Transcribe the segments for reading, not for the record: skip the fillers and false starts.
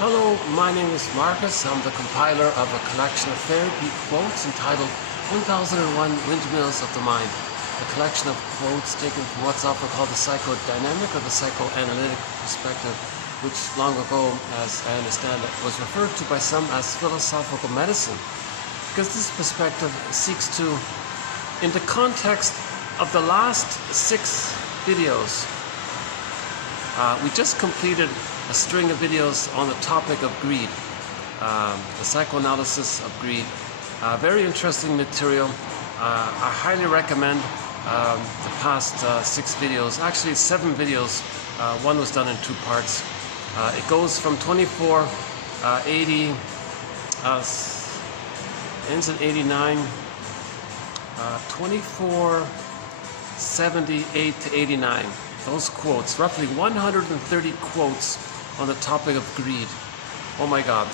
Hello, my name is Marcus. I'm the compiler of a collection of therapy quotes entitled 1001 Windmills of the Mind, a collection of quotes taken from what's often called the psychodynamic or the psychoanalytic perspective, which long ago, as I understand it, was referred to by some as philosophical medicine, because this perspective seeks to, in the context of the last 6 videos, we just completed a string of videos on the topic of greed, the psychoanalysis of greed. Very interesting material. I highly recommend the past 6 videos, actually 7 videos. One was done in 2 parts. It goes from 2480, ends at 89, 2478 to 89. Those quotes, roughly 130 quotes on the topic of greed. Oh my God.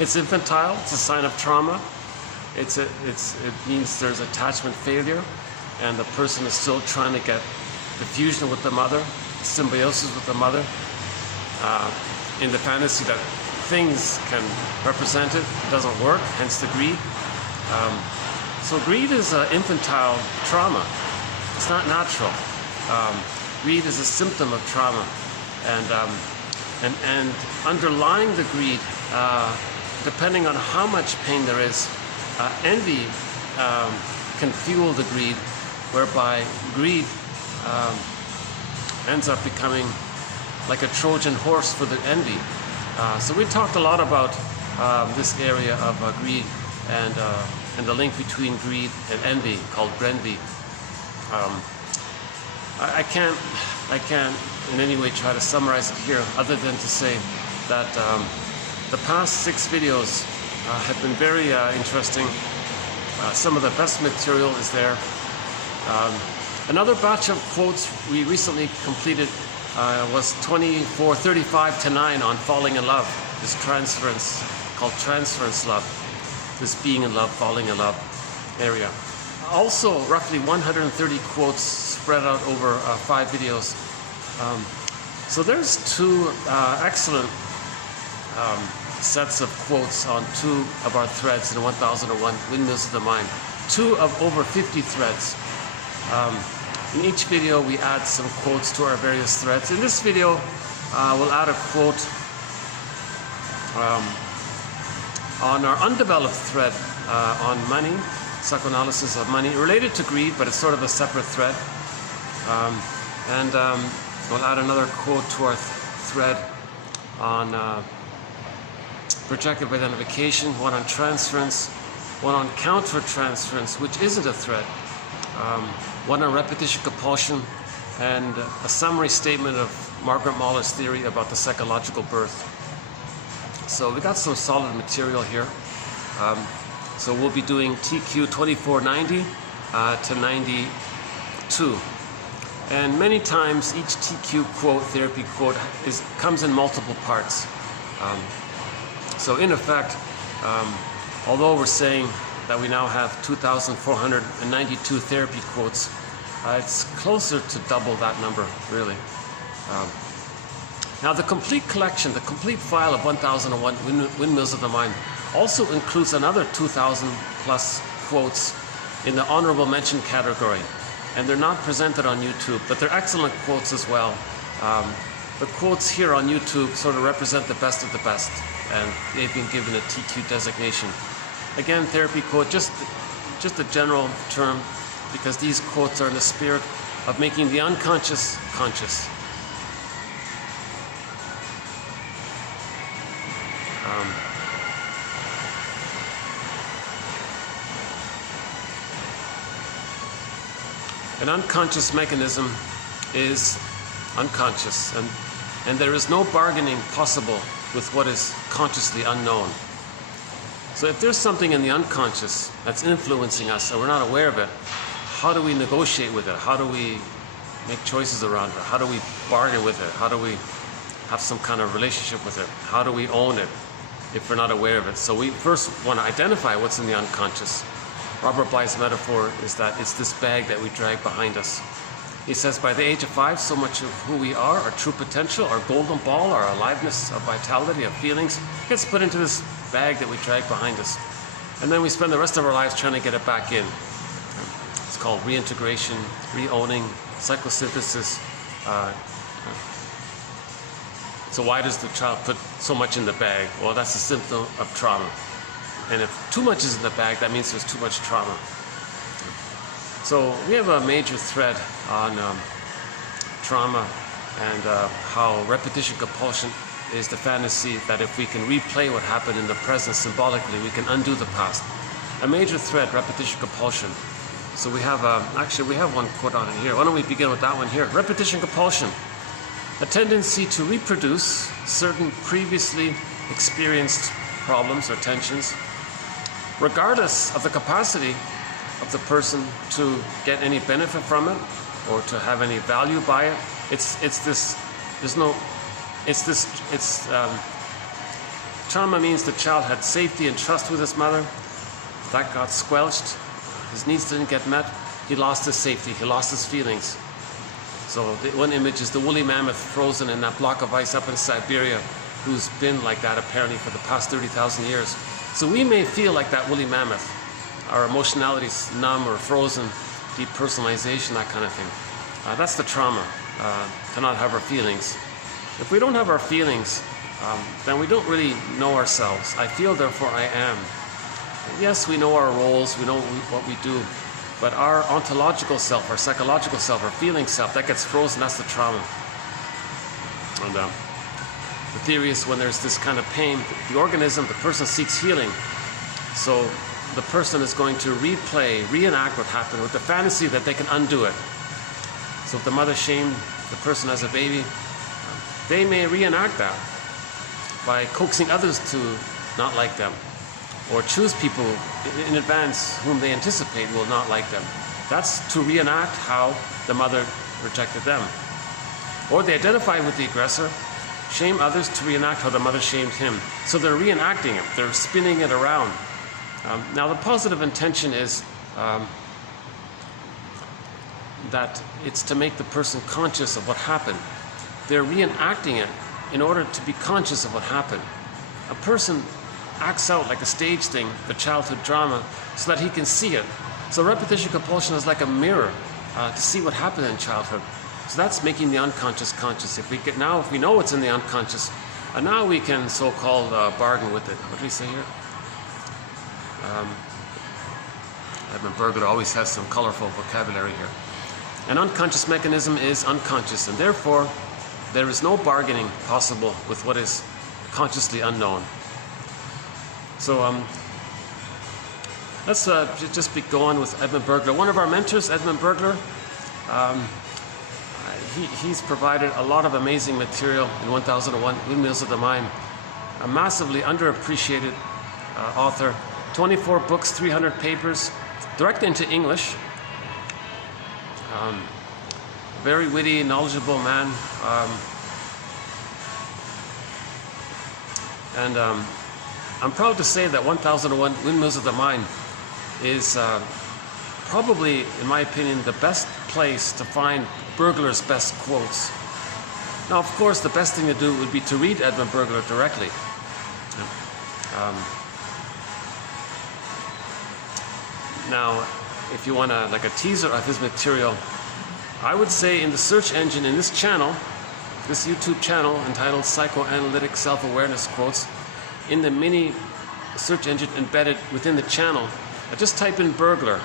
It's infantile, it's a sign of trauma. It means there's attachment failure and the person is still trying to get the fusion with the mother, symbiosis with the mother, in the fantasy that things can represent it. It doesn't work, hence the greed. So greed is infantile trauma. It's not natural. Greed is a symptom of trauma, and underlying the greed, depending on how much pain there is, envy can fuel the greed, whereby greed ends up becoming like a Trojan horse for the envy. So we talked a lot about this area of greed and the link between greed and envy, called grenvy. I can't in any way try to summarize it here, other than to say that the past 6 videos have been very interesting. Some of the best material is there. Another batch of quotes we recently completed was 2435 to 9 on falling in love, this transference, called transference love, this being in love, falling in love area. Also, roughly 130 quotes spread out over 5 videos. So there's 2 excellent sets of quotes on 2 of our threads in 1001 Windmills of the Mind. 2 of over 50 threads. In each video we add some quotes to our various threads. In this video we'll add a quote on our undeveloped thread on money, psychoanalysis of money, related to greed, but it's sort of a separate thread. We'll add another quote to our thread on projective identification, one on transference, one on counter-transference, which isn't a thread, one on repetition compulsion, and a summary statement of Margaret Mahler's theory about the psychological birth. So we got some solid material here. So we'll be doing TQ 2490 to 92. And many times each TQ quote, therapy quote, comes in multiple parts. So in effect, although we're saying that we now have 2,492 therapy quotes, it's closer to double that number, really. Now the complete collection, the complete file of 1001 Windmills of the Mind also includes another 2,000 plus quotes in the honorable mention category. And they're not presented on YouTube, but they're excellent quotes as well. The quotes here on YouTube sort of represent the best of the best, and they've been given a TQ designation. Again, therapy quote, just a general term, because these quotes are in the spirit of making the unconscious conscious. An unconscious mechanism is unconscious, and there is no bargaining possible with what is consciously unknown. So if there's something in the unconscious that's influencing us and we're not aware of it, how do we negotiate with it? How do we make choices around it? How do we bargain with it? How do we have some kind of relationship with it? How do we own it if we're not aware of it? So we first want to identify what's in the unconscious. Robert Bly's metaphor is that it's this bag that we drag behind us. He says, by the age of 5, so much of who we are, our true potential, our golden ball, our aliveness, our vitality, our feelings, gets put into this bag that we drag behind us. And then we spend the rest of our lives trying to get it back in. It's called reintegration, re-owning, psychosynthesis. So why does the child put so much in the bag? Well, that's a symptom of trauma. And if too much is in the bag, that means there's too much trauma. So we have a major thread on trauma and how repetition compulsion is the fantasy that if we can replay what happened in the present symbolically, we can undo the past. A major thread, repetition compulsion. So we have, actually we have one quote on it here. Why don't we begin with that one here? Repetition compulsion. A tendency to reproduce certain previously experienced problems or tensions, regardless of the capacity of the person to get any benefit from it or to have any value by it. Trauma means the child had safety and trust with his mother. That got squelched. His needs didn't get met. He lost his safety. He lost his feelings. So the one image is the woolly mammoth frozen in that block of ice up in Siberia, who's been like that apparently for the past 30,000 years. So we may feel like that woolly mammoth. Our emotionality's numb or frozen, depersonalization, that kind of thing. That's the trauma, to not have our feelings. If we don't have our feelings, then we don't really know ourselves. I feel, therefore I am. Yes, we know our roles, we know what we do, but our ontological self, our psychological self, our feeling self, that gets frozen, that's the trauma. And the theory is when there's this kind of pain, the organism, the person seeks healing. So the person is going to replay, reenact what happened with the fantasy that they can undo it. So if the mother shamed the person as a baby, they may reenact that by coaxing others to not like them, or choose people in advance whom they anticipate will not like them. That's to reenact how the mother rejected them. Or they identify with the aggressor, shame others to reenact how the mother shamed him. So they're reenacting it, they're spinning it around. Now the positive intention is that it's to make the person conscious of what happened. They're reenacting it in order to be conscious of what happened. A person acts out like a stage thing, the childhood drama, so that he can see it. So repetition compulsion is like a mirror to see what happened in childhood. So that's making the unconscious conscious. If we know what's in the unconscious, now we can so-called bargain with it. What do we say here? Edmund Burglar always has some colorful vocabulary here. An unconscious mechanism is unconscious, and therefore there is no bargaining possible with what is consciously unknown. So let's just go on with Edmund Burglar. One of our mentors, Edmund Burglar, he's provided a lot of amazing material in 1001 Windmills of the Mind. A massively underappreciated author. 24 books, 300 papers, directly into English. Very witty, knowledgeable man. I'm proud to say that 1001 Windmills of the Mind is probably, in my opinion, the best place to find Burglar's best quotes. Now, of course, the best thing to do would be to read Edmund Burglar directly. Now, if you want like a teaser of his material, I would say in the search engine in this channel, this YouTube channel entitled Psychoanalytic Self-Awareness Quotes, in the mini search engine embedded within the channel, just type in Burglar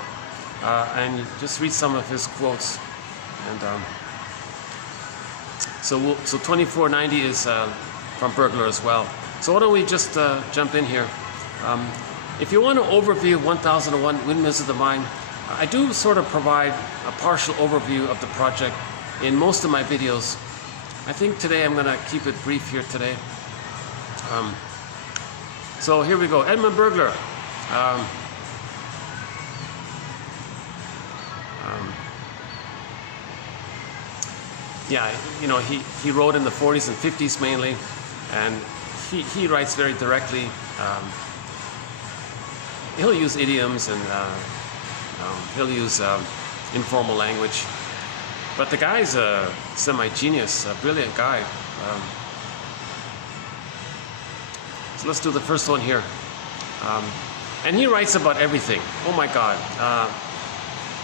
and just read some of his quotes. And so 2490 is from Burglar as well. So why don't we just jump in here. If you want an overview of 1001 Windmills of the Mind, I do sort of provide a partial overview of the project in most of my videos. I think today I'm going to keep it brief here today. So here we go. Edmund Burglar. Yeah, you know, he wrote in the 40s and 50s mainly, and he writes very directly. He'll use idioms and he'll use informal language. But the guy's a semi-genius, a brilliant guy. So let's do the first one here. And he writes about everything. Oh my God.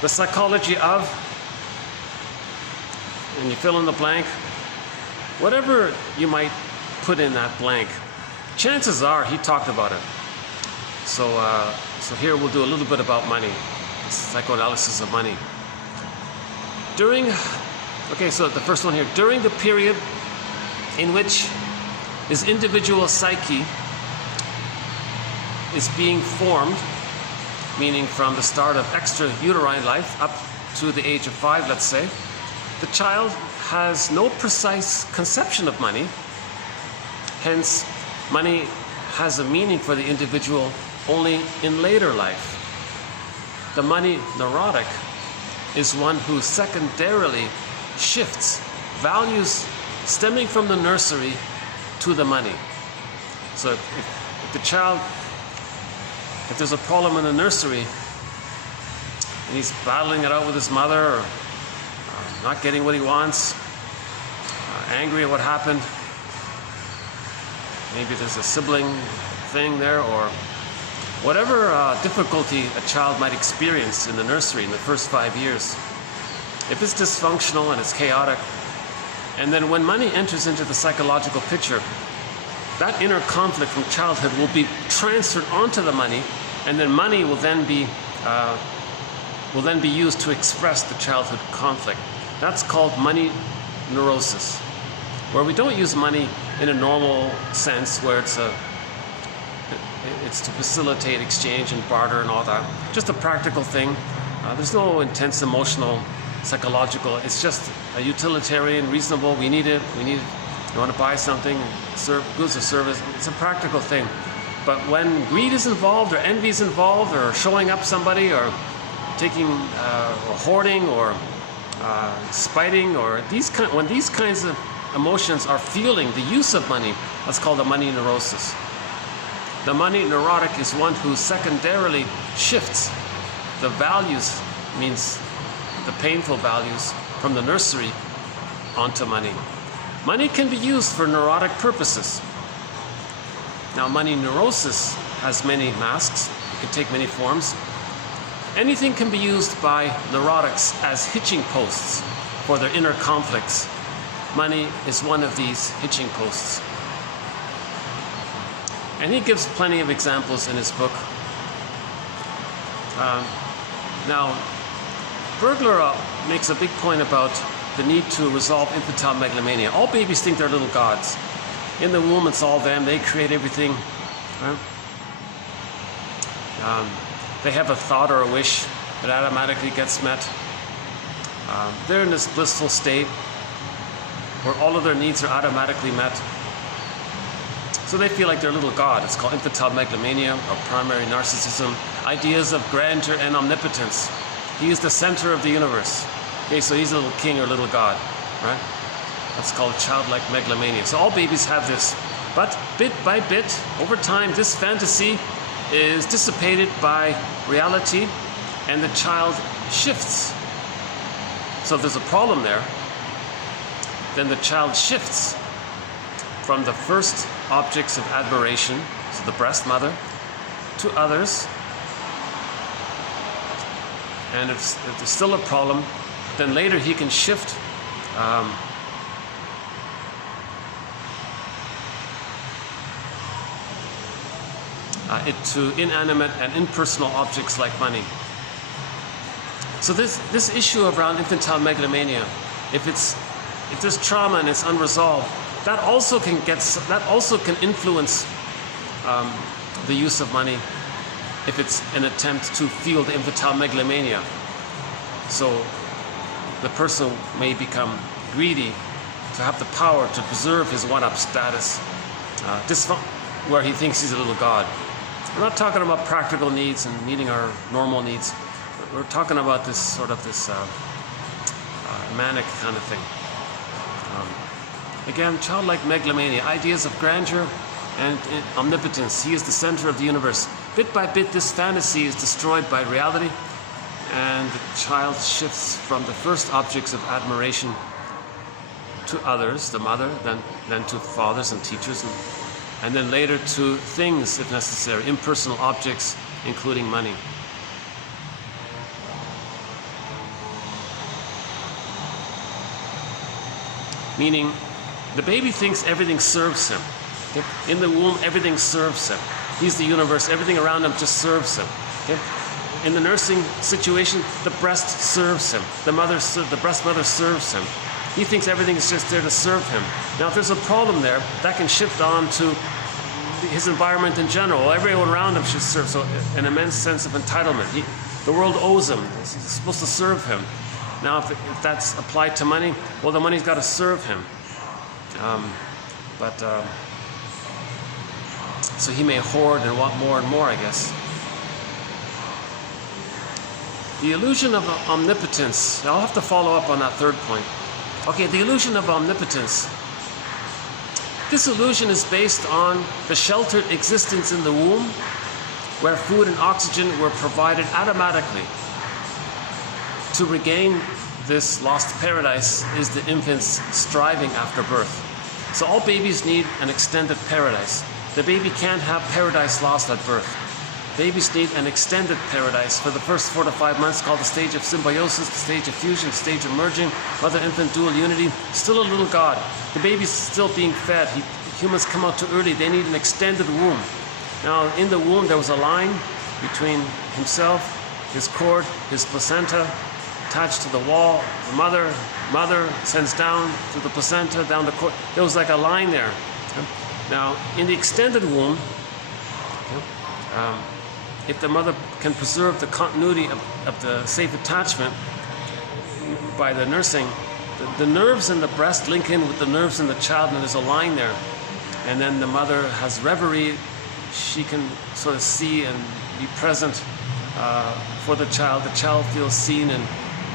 The psychology of, and you fill in the blank. Whatever you might put in that blank, chances are he talked about it. So here we'll do a little bit about money, psychoanalysis of money. So the first one here, during the period in which his individual psyche is being formed, meaning from the start of extrauterine life up to the age of 5, let's say, the child has no precise conception of money. Hence, money has a meaning for the individual only in later life. The money neurotic is one who secondarily shifts values stemming from the nursery to the money. So if the child, if there's a problem in the nursery and he's battling it out with his mother, or not getting what he wants, angry at what happened, maybe there's a sibling thing there, or whatever difficulty a child might experience in the nursery in the first 5 years, if it's dysfunctional and it's chaotic, and then when money enters into the psychological picture, that inner conflict from childhood will be transferred onto the money, and then money will then be used to express the childhood conflict. That's called money neurosis, where we don't use money in a normal sense, where it's to facilitate exchange and barter and all that. Just a practical thing. There's no intense emotional, psychological. It's just a utilitarian, reasonable. We need it. You want to buy something, serve goods or service. It's a practical thing. But when greed is involved, or envy is involved, or showing up somebody, or taking, or hoarding, or spiting, or when these kinds of emotions are fueling the use of money, that's called a money neurosis. The money neurotic is one who secondarily shifts the values, means the painful values, from the nursery onto money. Money can be used for neurotic purposes. Now, money neurosis has many masks. It can take many forms. Anything can be used by neurotics as hitching posts for their inner conflicts. Money is one of these hitching posts. And he gives plenty of examples in his book. Now, Burglar makes a big point about the need to resolve infantile megalomania. All babies think they're little gods. In the womb, it's all them. They create everything. Right? They have a thought or a wish that automatically gets met. They're in this blissful state where all of their needs are automatically met. So they feel like they're a little god. It's called infantile megalomania, or primary narcissism. Ideas of grandeur and omnipotence. He is the center of the universe. Okay, so he's a little king or little god, right? That's called childlike megalomania. So all babies have this. But bit by bit, over time, this fantasy is dissipated by reality, and the child shifts. So if there's a problem there, then the child shifts from the first objects of admiration, so the breast mother, to others. And if there's still a problem, then later he can shift it to inanimate and impersonal objects like money. So this issue around infantile megalomania, if there's trauma and it's unresolved, that also can influence the use of money if it's an attempt to fuel the infantile megalomania. So the person may become greedy to have the power to preserve his one-up status, where he thinks he's a little god. We're not talking about practical needs and meeting our normal needs. We're talking about this manic kind of thing. Again, childlike megalomania, ideas of grandeur and omnipotence. He is the center of the universe. Bit by bit, this fantasy is destroyed by reality, and the child shifts from the first objects of admiration to others, the mother, then to fathers and teachers, and then later to things, if necessary, impersonal objects, including money. Meaning, the baby thinks everything serves him. Okay? In the womb, everything serves him. He's the universe. Everything around him just serves him. Okay? In the nursing situation, the breast serves him. The breast mother serves him. He thinks everything is just there to serve him. Now, if there's a problem there, that can shift on to his environment in general. Everyone around him should serve. So, an immense sense of entitlement. The world owes him. It's supposed to serve him. Now, if that's applied to money, well, the money's got to serve him. So he may hoard and want more and more, I guess. The illusion of omnipotence. I'll have to follow up on that third point. Okay, the illusion of omnipotence. This illusion is based on the sheltered existence in the womb, where food and oxygen were provided automatically. To regain this lost paradise is the infant's striving after birth. So all babies need an extended paradise. The baby can't have paradise lost at birth. Babies need an extended paradise for the first 4 to 5 months, called the stage of symbiosis, the stage of fusion, the stage of merging, mother-infant dual unity. Still a little God. The baby's still being fed. Humans come out too early. They need an extended womb. Now, in the womb, there was a line between himself, his cord, his placenta, attached to the wall. The mother sends down through the placenta, down the cord. There was like a line there. Now, in the extended womb, if the mother can preserve the continuity of the safe attachment by the nursing, the nerves in the breast link in with the nerves in the child, and there's a line there. And then the mother has reverie. She can sort of see and be present for the child. The child feels seen and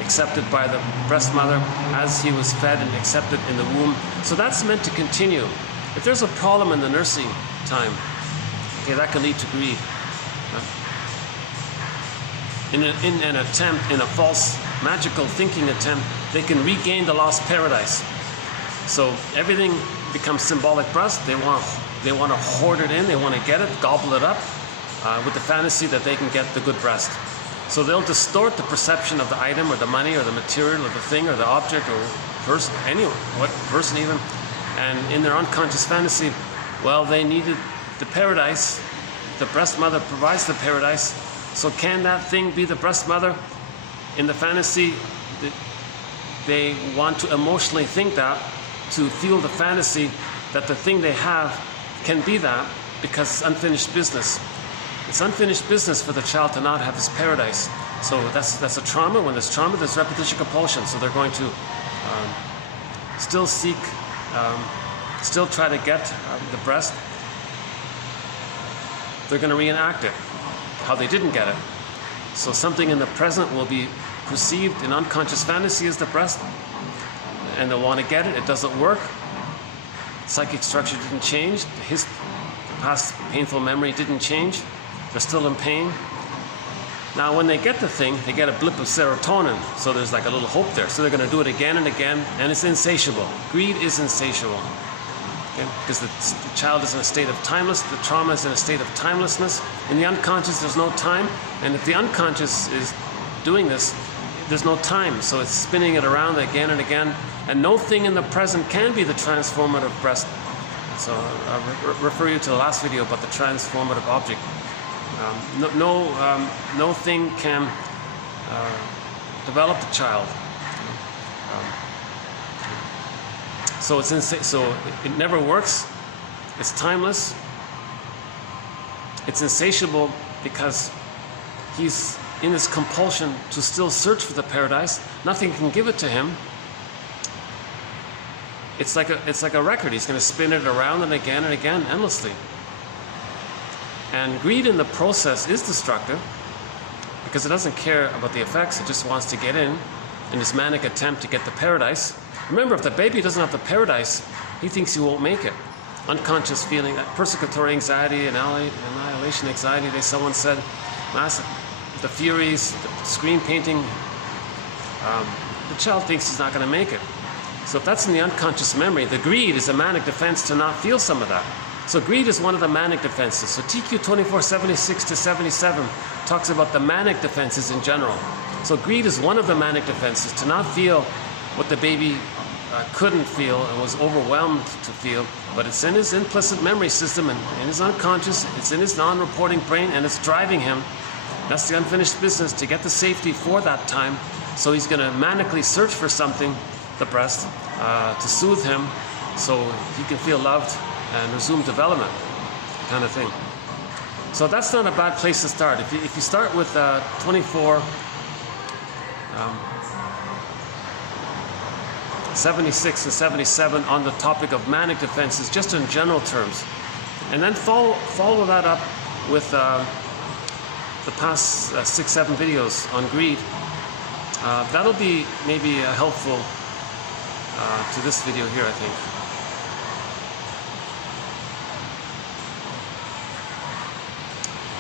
accepted by the breast mother as he was fed and accepted in the womb. So that's meant to continue. If there's a problem in the nursing time, okay, that can lead to greed. In an attempt, in a false magical thinking attempt, they can regain the lost paradise. So everything becomes symbolic breast. They want to hoard it in. They want to get it, gobble it up, with the fantasy that they can get the good breast. So they'll distort the perception of the item or the money or the material or the thing or the object or person, anyone, what person even. And in their unconscious fantasy, well, they needed the paradise. The breast mother provides the paradise. So can that thing be the breast mother? In the fantasy, they want to emotionally think that, to feel the fantasy that the thing they have can be that, because it's unfinished business. It's unfinished business for the child to not have his paradise. So that's a trauma. When there's trauma, there's repetition compulsion. So they're going to still seek, still try to get the breast. They're going to reenact it, how they didn't get it. So something in the present will be perceived in unconscious fantasy as the breast, and they'll want to get it. It doesn't work. Psychic structure didn't change. His past painful memory didn't change. They're still in pain. Now, when they get the thing, they get a blip of serotonin. So there's like a little hope there. So they're going to do it again and again, and it's insatiable. Greed is insatiable. Okay? Because the child is in a state of timeless. The trauma is in a state of timelessness. In the unconscious, there's no time. And if the unconscious is doing this, there's no time. So it's spinning it around again and again. And no thing in the present can be the transformative breast. So I'll refer you to the last video about the transformative object. No thing can develop the child. So it never works. It's timeless. It's insatiable because he's in this compulsion to still search for the paradise. Nothing can give it to him. It's like a record. He's going to spin it around and again endlessly. And greed in the process is destructive because it doesn't care about the effects. It just wants to get in this manic attempt to get the paradise. Remember, if the baby doesn't have the paradise, he thinks he won't make it. Unconscious feeling, that persecutory anxiety, annihilation anxiety, someone said, the furies, the screen painting, the child thinks he's not going to make it. So if that's in the unconscious memory, the greed is a manic defense to not feel some of that. So greed is one of the manic defenses. So TQ 2476 to 77 talks about the manic defenses in general. So greed is one of the manic defenses, to not feel what the baby couldn't feel and was overwhelmed to feel, but it's in his implicit memory system and in his unconscious, it's in his non-reporting brain, and it's driving him. That's the unfinished business, to get the safety for that time. So he's going to manically search for something, the breast, to soothe him so he can feel loved and resume development, kind of thing. So that's not a bad place to start. If you start with 24, 76 and 77 on the topic of manic defenses, just in general terms, and then follow that up with the past 6-7 videos on greed, that'll be maybe helpful to this video here, I think.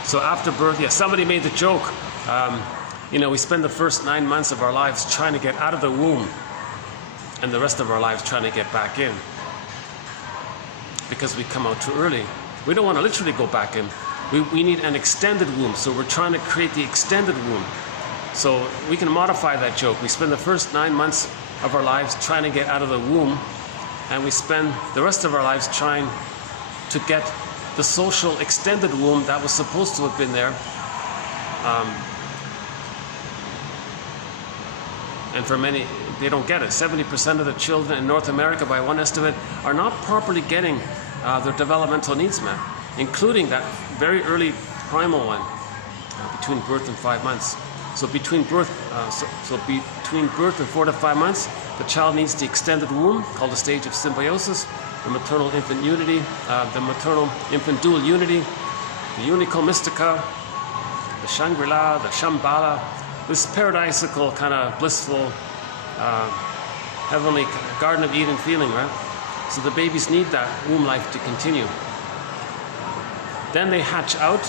So after birth, yeah, somebody made the joke, you know, we spend the first 9 months of our lives trying to get out of the womb, and the rest of our lives trying to get back in, because we come out too early. We don't want to literally go back in. We need an extended womb, so we're trying to create the extended womb. So we can modify that joke. We spend the first 9 months of our lives trying to get out of the womb, and we spend the rest of our lives trying to get the social extended womb that was supposed to have been there. And for many, they don't get it. 70% of the children in North America, by one estimate, are not properly getting their developmental needs met, including that very early primal one, between birth and 5 months. So between birth, between birth and 4 to 5 months, the child needs the extended womb, called the stage of symbiosis, the maternal-infant unity, the maternal-infant dual unity, the unico mystica, the Shangri-La, the Shambhala, this paradisical kind of blissful, heavenly Garden of Eden feeling, right? So the babies need that womb life to continue. Then they hatch out.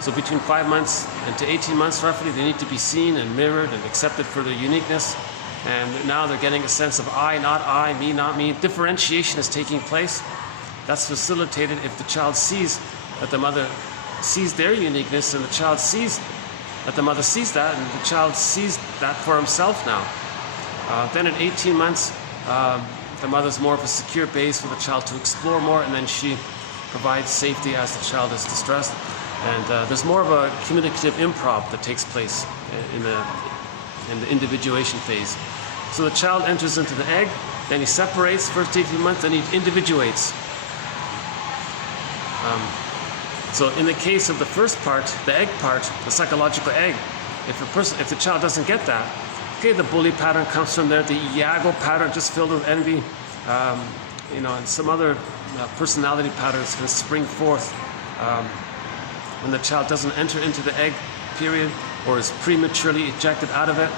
So between 5 months and to 18 months roughly, they need to be seen and mirrored and accepted for their uniqueness. And now they're getting a sense of I, not I, me, not me. Differentiation is taking place. That's facilitated if the child sees that the mother sees their uniqueness, and the child sees that the mother sees that, and the child sees that for himself now. Then at 18 months, the mother's more of a secure base for the child to explore more, and then she provides safety as the child is distressed. And there's more of a communicative improv that takes place in the individuation phase. So the child enters into the egg, then he separates, first 18 months, then he individuates. So in the case of the first part, the egg part, the psychological egg, if the child doesn't get that, okay, the bully pattern comes from there, the Iago pattern just filled with envy, you know, and some other personality patterns can spring forth when the child doesn't enter into the egg period or is prematurely ejected out of it.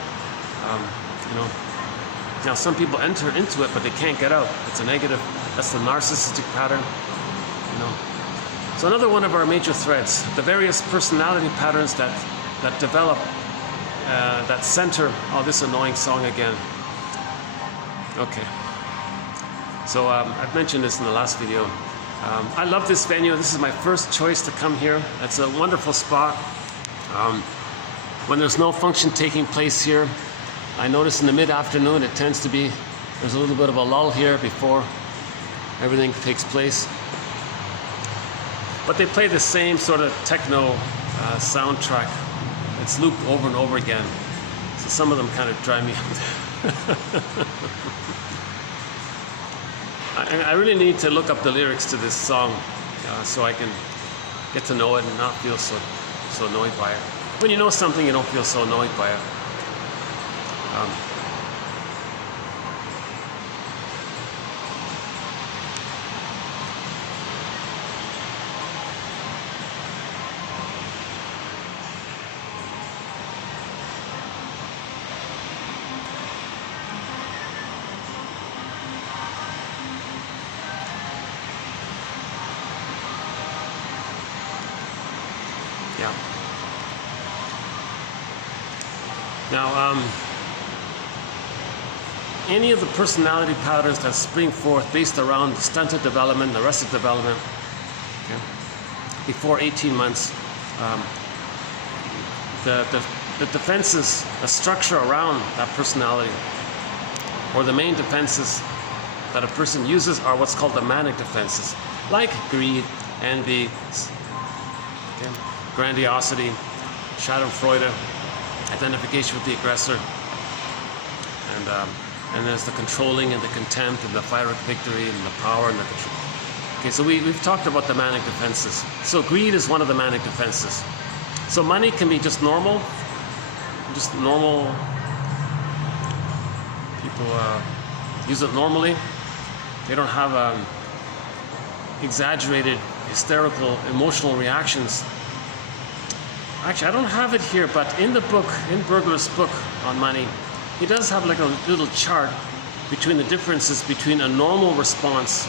You know, now some people enter into it, but they can't get out. It's a negative. That's the narcissistic pattern. You know. So another one of our major threads, the various personality patterns that develop, that center. Oh, this annoying song again. Okay. So I've mentioned this in the last video. I love this venue. This is my first choice to come here. It's a wonderful spot. When there's no function taking place here, I notice in the mid-afternoon it tends to be, there's a little bit of a lull here before everything takes place. But they play the same sort of techno soundtrack. It's looped over and over again. So some of them kind of drive me I really need to look up the lyrics to this song so I can get to know it and not feel so annoyed by it. When you know something, you don't feel so annoyed by it. Yeah. Now, any of the personality patterns that spring forth based around stunted development, arrested development, okay, before 18 months, the defenses, the structure around that personality, or the main defenses that a person uses are what's called the manic defenses, like greed, envy, okay, grandiosity, schadenfreude, identification with the aggressor, and there's the controlling and the contempt and the pyrrhic victory and the power and the control. Okay, so we've talked about the manic defenses. So greed is one of the manic defenses. So money can be just normal people use it normally. They don't have exaggerated, hysterical, emotional reactions. Actually, I don't have it here, but in the book, in Berger's book on money, he does have like a little chart between the differences between a normal response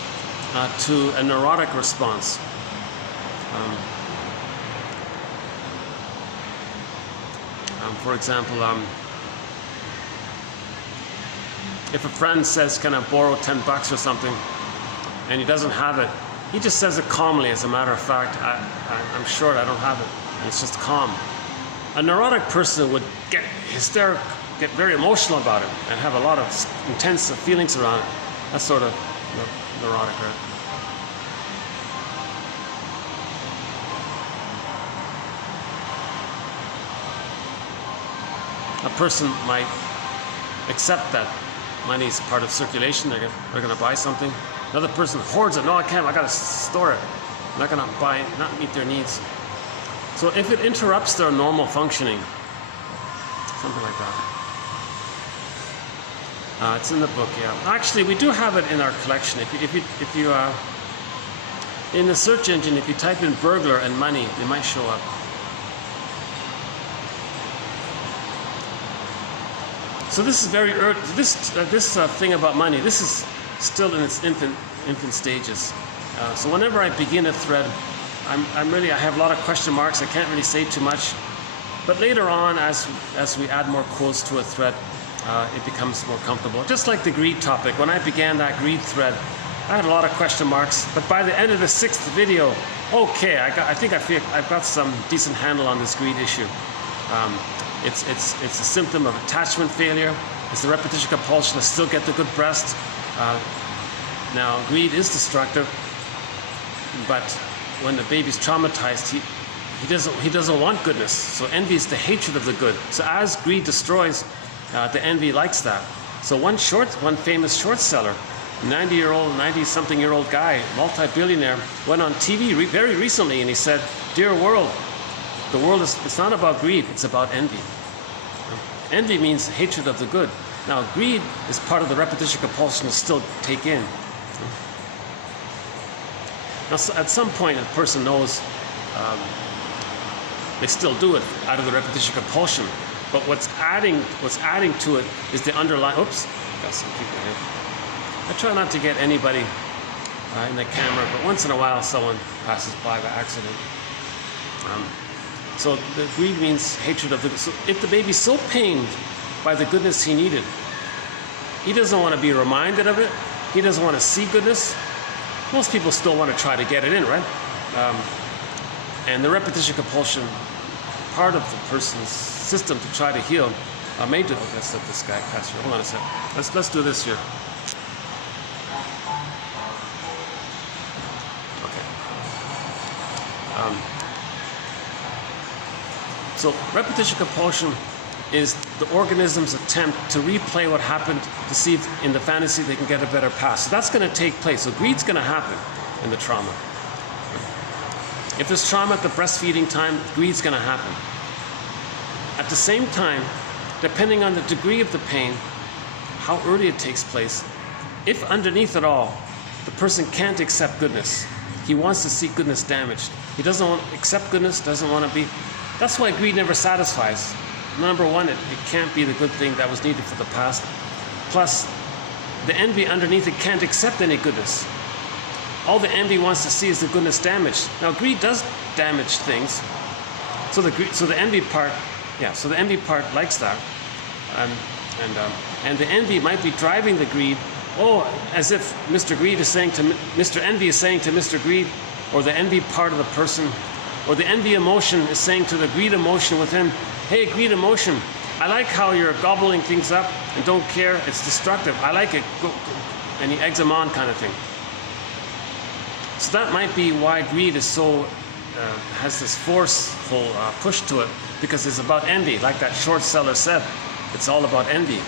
to a neurotic response. For example, if a friend says, can I borrow $10 or something, and he doesn't have it, he just says it calmly. As a matter of fact, I'm short, I don't have it. And it's just calm. A neurotic person would get hysterical, get very emotional about it, and have a lot of intense feelings around it. That's sort of neurotic, right? A person might accept that money is part of circulation. They're going to buy something. Another person hoards it. No, I can't. I got to store it. I'm not going to buy it, not meet their needs. So if it interrupts their normal functioning, something like that. It's in the book, yeah. Actually, we do have it in our collection. If you in the search engine, if you type in burglar and money, it might show up. So this is very early. This thing about money, this is still in its infant stages. So whenever I begin a thread, I have a lot of question marks. I can't really say too much. But later on, as we add more quotes to a thread, it becomes more comfortable. Just like the greed topic. When I began that greed thread, I had a lot of question marks. But by the end of the 6th video, okay, I think I've got some decent handle on this greed issue. It's a symptom of attachment failure. It's the repetition compulsion to still get the good breast. Now, greed is destructive, but when the baby's traumatized, he doesn't want goodness. So envy is the hatred of the good. So as greed destroys, the envy likes that. So one famous short seller, 90-something-year-old guy, multi-billionaire, went on TV very recently and he said, "Dear world, the world it's not about greed, it's about envy." Envy means hatred of the good. Now, greed is part of the repetition compulsion to still take in. Now, at some point, a person knows they still do it out of the repetition compulsion. But what's adding to it is the underlying. Oops, got some people here. I try not to get anybody in the camera, but once in a while, someone passes by accident. So the greed means hatred of the good. So if the baby's so pained by the goodness he needed, he doesn't want to be reminded of it. He doesn't want to see goodness. Most people still want to try to get it in, right? And the repetition compulsion, part of the person's system to try to heal, may do. Okay, let's let this guy pass here. Hold on a sec. Let's do this here. Okay. So repetition compulsion is the organism's attempt to replay what happened to see if in the fantasy they can get a better past. So that's going to take place. So greed's going to happen in the trauma. If there's trauma at the breastfeeding time, greed's going to happen. At the same time, depending on the degree of the pain, how early it takes place, if underneath it all, the person can't accept goodness, he wants to see goodness damaged. He doesn't want to accept goodness, doesn't want to be. That's why greed never satisfies. Number one, it can't be the good thing that was needed for the past. Plus, the envy underneath it can't accept any goodness. All the envy wants to see is the goodness damaged. Now, greed does damage things. So the envy part likes that. um, and the envy might be driving the greed. Oh, as if Mr. Greed is saying to Mr. Envy is saying to Mr. Greed, or the envy part of the person, or the envy emotion is saying to the greed emotion within, hey, greed emotion, I like how you're gobbling things up and don't care. It's destructive. I like it. Go. And he eggs them on, kind of thing. So that might be why greed is so has this forceful push to it, because it's about envy. Like that short seller said, it's all about envy.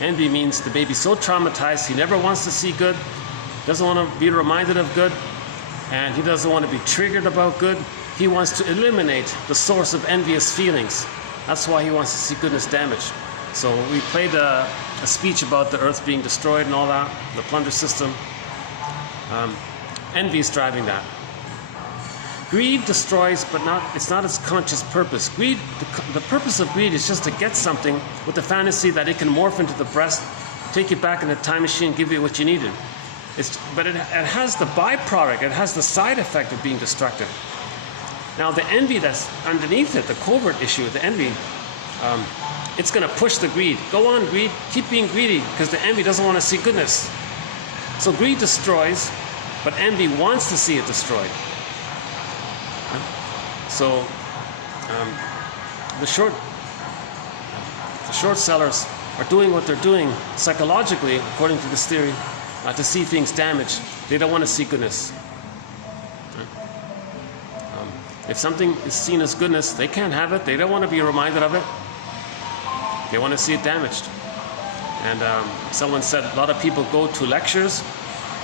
Envy means the baby's so traumatized, he never wants to see good, doesn't want to be reminded of good, and he doesn't want to be triggered about good. He wants to eliminate the source of envious feelings. That's why he wants to see goodness damaged. So we played a speech about the earth being destroyed and all that, the plunder system. Envy is driving that. Greed destroys, but it's not its conscious purpose. Greed, the purpose of greed is just to get something with the fantasy that it can morph into the breast, take you back in a time machine, give you what you needed. But it has the byproduct, it has the side effect of being destructive. Now the envy that's underneath it, the covert issue, the envy, it's going to push the greed. Go on, greed, keep being greedy, because the envy doesn't want to see goodness. So greed destroys, but envy wants to see it destroyed. So the short sellers are doing what they're doing psychologically, according to this theory, to see things damaged. They don't want to see goodness. If something is seen as goodness, they can't have it. They don't want to be reminded of it. They want to see it damaged. And someone said a lot of people go to lectures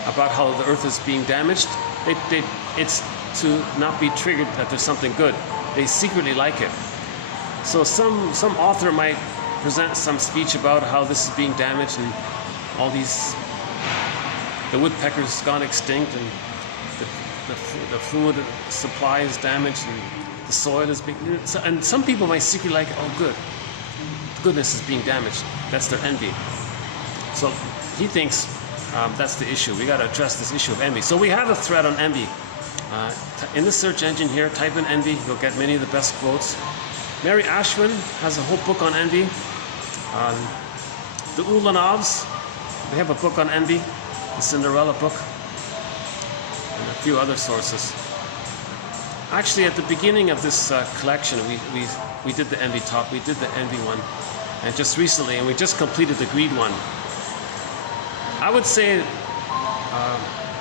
about how the earth is being damaged. It's to not be triggered that there's something good. They secretly like it. So some author might present some speech about how this is being damaged and all these, the woodpecker's gone extinct and the food supply is damaged and the soil is being, and some people might secretly like, oh good, goodness is being damaged. That's their envy. So he thinks that's the issue. We got to address this issue of envy. So we have a thread on envy. In the search engine here, type in envy. You'll get many of the best quotes. Mary Ashwin has a whole book on envy. The Ulanovs, they have a book on envy, the Cinderella book, and a few other sources. Actually, at the beginning of this collection, we did the envy talk. We did the envy one, and just recently, and we just completed the greed one. I would say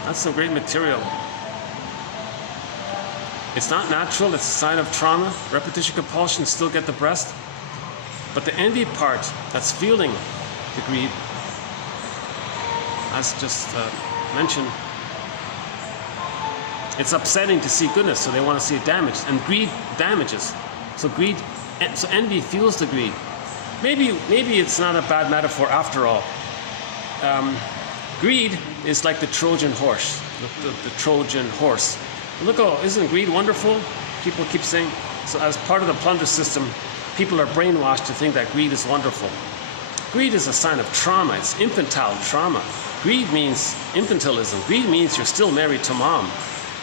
that's some great material. It's not natural, it's a sign of trauma. Repetition compulsion, still get the breast. But the envy part, that's feeling the greed, as just mentioned, it's upsetting to see goodness, so they want to see it damaged. And greed damages. So envy fuels the greed. Maybe it's not a bad metaphor after all. Greed is like the Trojan horse, the Trojan horse. Look, oh, isn't greed wonderful? People keep saying. So as part of the plunder system, people are brainwashed to think that greed is wonderful. Greed is a sign of trauma. It's infantile trauma. Greed means infantilism. Greed means you're still married to mom.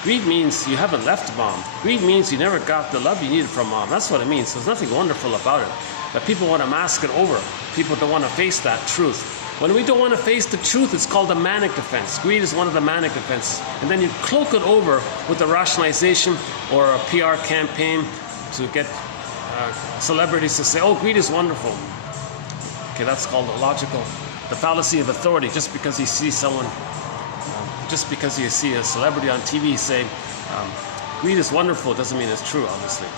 Greed means you haven't left mom. Greed means you never got the love you needed from mom. That's what it means. There's nothing wonderful about it. But people want to mask it over. People don't want to face that truth. When we don't want to face the truth, it's called a manic defense. Greed is one of the manic defenses. And then you cloak it over with a rationalization or a PR campaign to get celebrities to say, oh, greed is wonderful. Okay, that's called the fallacy of authority. Just because you see someone, just because you see a celebrity on TV say, greed is wonderful, doesn't mean it's true, obviously.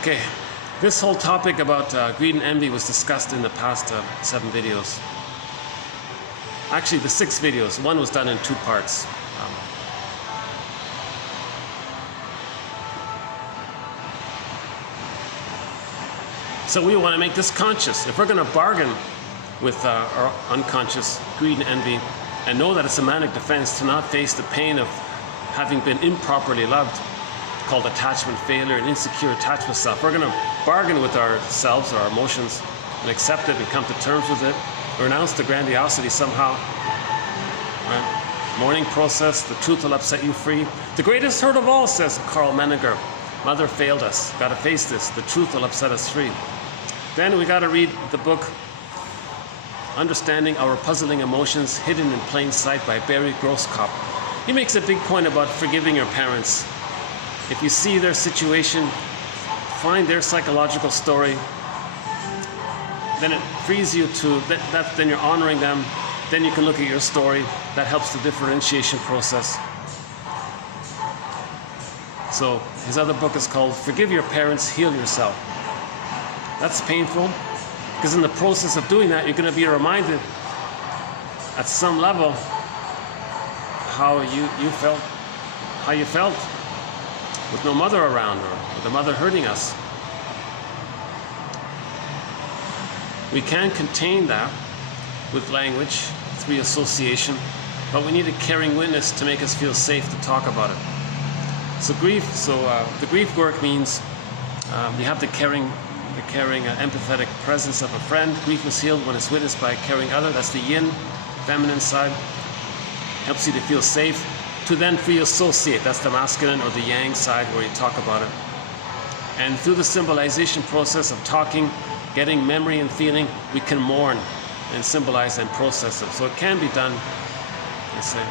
Okay, this whole topic about greed and envy was discussed in the past 7 videos. Actually, the 6 videos. One was done in 2 parts. So we want to make this conscious. If we're going to bargain with our unconscious greed and envy and know that it's a manic defense to not face the pain of having been improperly loved, called attachment failure and insecure attachment self. We're going to bargain with ourselves or our emotions and accept it and come to terms with it, renounce the grandiosity somehow. Right? Mourning process, the truth will upset you free. The greatest hurt of all, says Carl Menninger. Mother failed us. Got to face this. The truth will upset us free. Then we got to read the book Understanding Our Puzzling Emotions Hidden in Plain Sight by Barry Grosskopf. He makes a big point about forgiving your parents. If you see their situation, find their psychological story, then it frees you to, then you're honoring them. Then you can look at your story. That helps the differentiation process. So his other book is called Forgive Your Parents, Heal Yourself. That's painful, because in the process of doing that, you're going to be reminded at some level how you felt with no mother around, or with the mother hurting us. We can contain that with language, through association, but we need a caring witness to make us feel safe to talk about it. So the grief work means you have the caring, empathetic presence of a friend. Grief is healed when it's witnessed by a caring other. That's the yin, feminine side. Helps you to feel safe. To then free associate, that's the masculine or the yang side where you talk about it. And through the symbolization process of talking, getting memory and feeling, we can mourn and symbolize and process it. So it can be done, I say.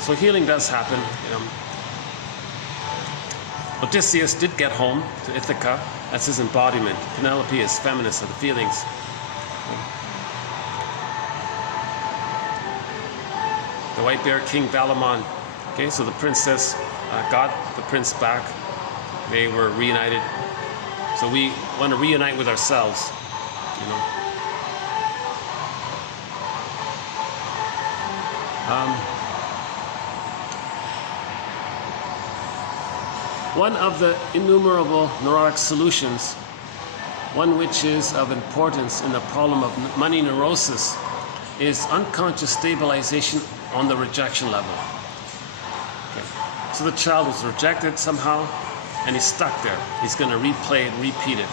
So healing does happen. Odysseus did get home to Ithaca. That's his embodiment. Penelope is feminist of the feelings. The white bear king Valamon. Okay, so the princess got the prince back. They were reunited. So we want to reunite with ourselves, One of the innumerable neurotic solutions, one which is of importance in the problem of money neurosis, is unconscious stabilization on the rejection level. Okay. So the child was rejected somehow, and he's stuck there. He's going to replay and repeat it.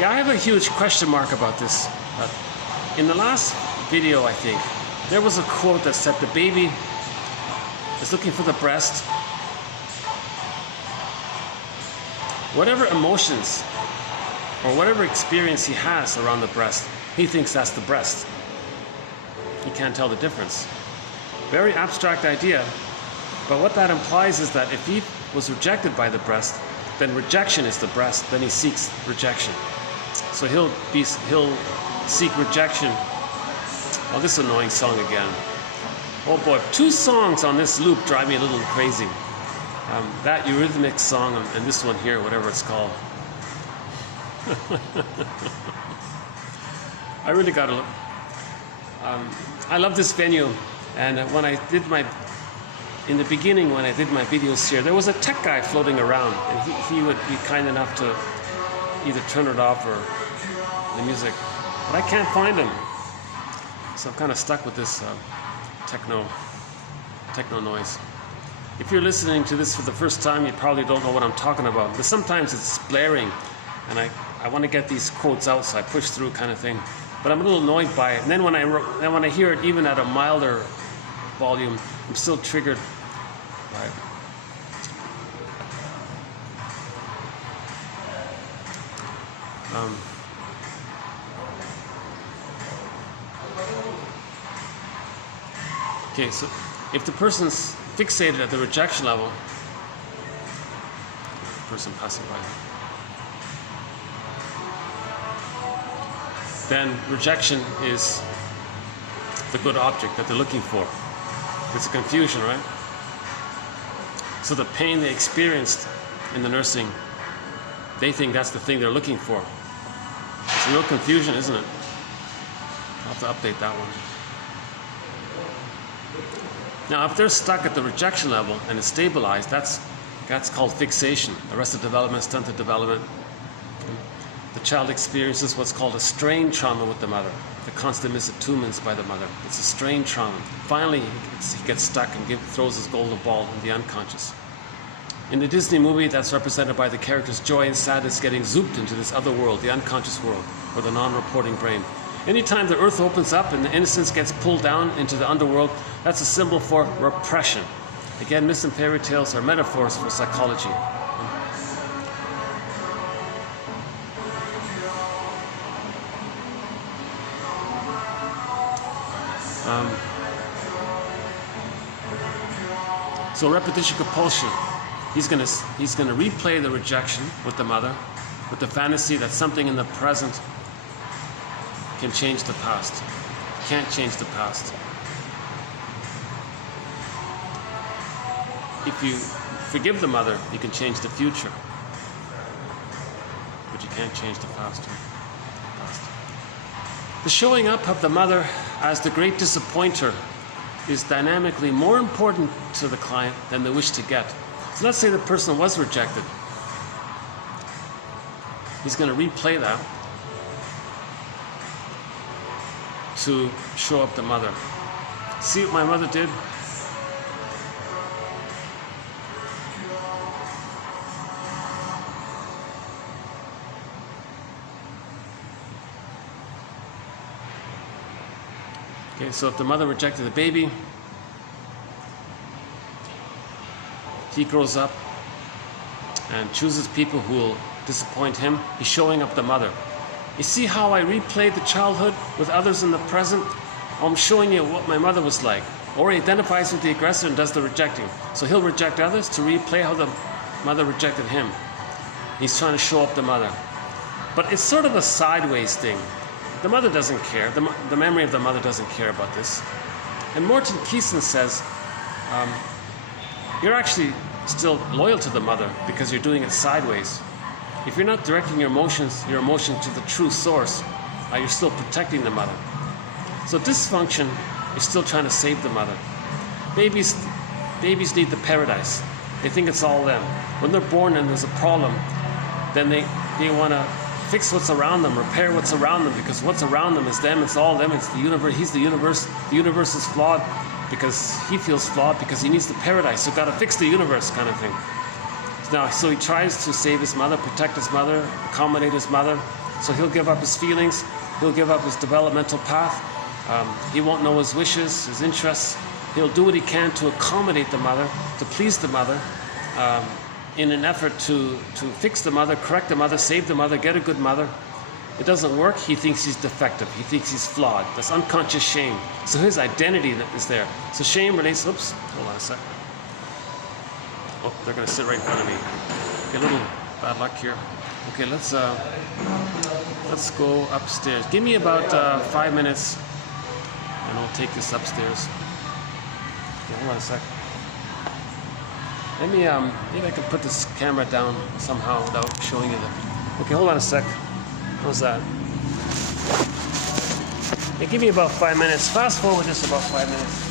Yeah, I have a huge question mark about this. In the last video, I think, there was a quote that said the baby is looking for the breast. Whatever emotions or whatever experience he has around the breast, he thinks that's the breast. He can't tell the difference. Very abstract idea, but what that implies is that if he was rejected by the breast, then rejection is the breast, then he seeks rejection. So he'll seek rejection. Oh, this annoying song again. Oh boy, 2 songs on this loop drive me a little crazy. That eurythmic song and this one here, whatever it's called. I really gotta look. I love this venue, and when I did in the beginning when I did my videos here, there was a tech guy floating around, and he would be kind enough to either turn it off or the music, but I can't find him. So I'm kind of stuck with this techno noise. If you're listening to this for the first time, you probably don't know what I'm talking about, because sometimes it's blaring, and I want to get these quotes out, so I push through kind of thing. But I'm a little annoyed by it. And then when I hear it even at a milder volume, I'm still triggered by it. Okay, so if the person's fixated at the rejection level, the person passing by, then rejection is the good object that they're looking for. It's a confusion, right? So the pain they experienced in the nursing, they think that's the thing they're looking for. It's a real confusion, isn't it? I'll have to update that one. Now, if they're stuck at the rejection level and it's stabilized, that's called fixation. Arrested development, stunted development. The child experiences what's called a strain trauma with the mother, the constant misattunements by the mother. It's a strain trauma. Finally, he gets stuck and throws his golden ball in the unconscious. In the Disney movie, that's represented by the characters' joy and sadness getting zooped into this other world, the unconscious world, or the non-reporting brain. Anytime the earth opens up and the innocence gets pulled down into the underworld, that's a symbol for repression. Again, myths and fairy tales are metaphors for psychology. So repetition compulsion. He's gonna replay the rejection with the mother, with the fantasy that something in the present can change the past. Can't change the past. If you forgive the mother, you can change the future. But you can't change the past. The showing up of the mother as the great disappointer is dynamically more important to the client than the wish to get. So let's say the person was rejected. He's going to replay that to show up the mother. See what my mother did? Okay, so if the mother rejected the baby, he grows up and chooses people who will disappoint him. He's showing up the mother. You see how I replayed the childhood with others in the present? I'm showing you what my mother was like. Or he identifies with the aggressor and does the rejecting. So he'll reject others to replay how the mother rejected him. He's trying to show up the mother. But it's sort of a sideways thing. The mother doesn't care. The memory of the mother doesn't care about this. And Morton Keeson says, you're actually still loyal to the mother because you're doing it sideways. If you're not directing your emotion to the true source, you're still protecting the mother. So dysfunction is still trying to save the mother. Babies need the paradise. They think it's all them. When they're born and there's a problem, then they want to fix what's around them, repair what's around them, because what's around them is them, it's all them, it's the universe, he's the universe. The universe is flawed because he feels flawed because he needs the paradise, so gotta fix the universe kind of thing. Now, so he tries to save his mother, protect his mother, accommodate his mother, so he'll give up his feelings, he'll give up his developmental path, he won't know his wishes, his interests, he'll do what he can to accommodate the mother, to please the mother, in an effort to fix the mother, correct the mother, save the mother, get a good mother. It doesn't work, he thinks he's defective, he thinks he's flawed. That's unconscious shame. So his identity is there. So shame relates, oops, hold on a sec. Oh, they're gonna sit right in front of me. Okay, a little bad luck here. Okay, let's go upstairs. Give me about 5 minutes and I'll take this upstairs. Okay, hold on a sec. Maybe I can put this camera down somehow without showing you the... Okay, hold on a sec. How's that? Hey, give me about 5 minutes. Fast forward this about 5 minutes.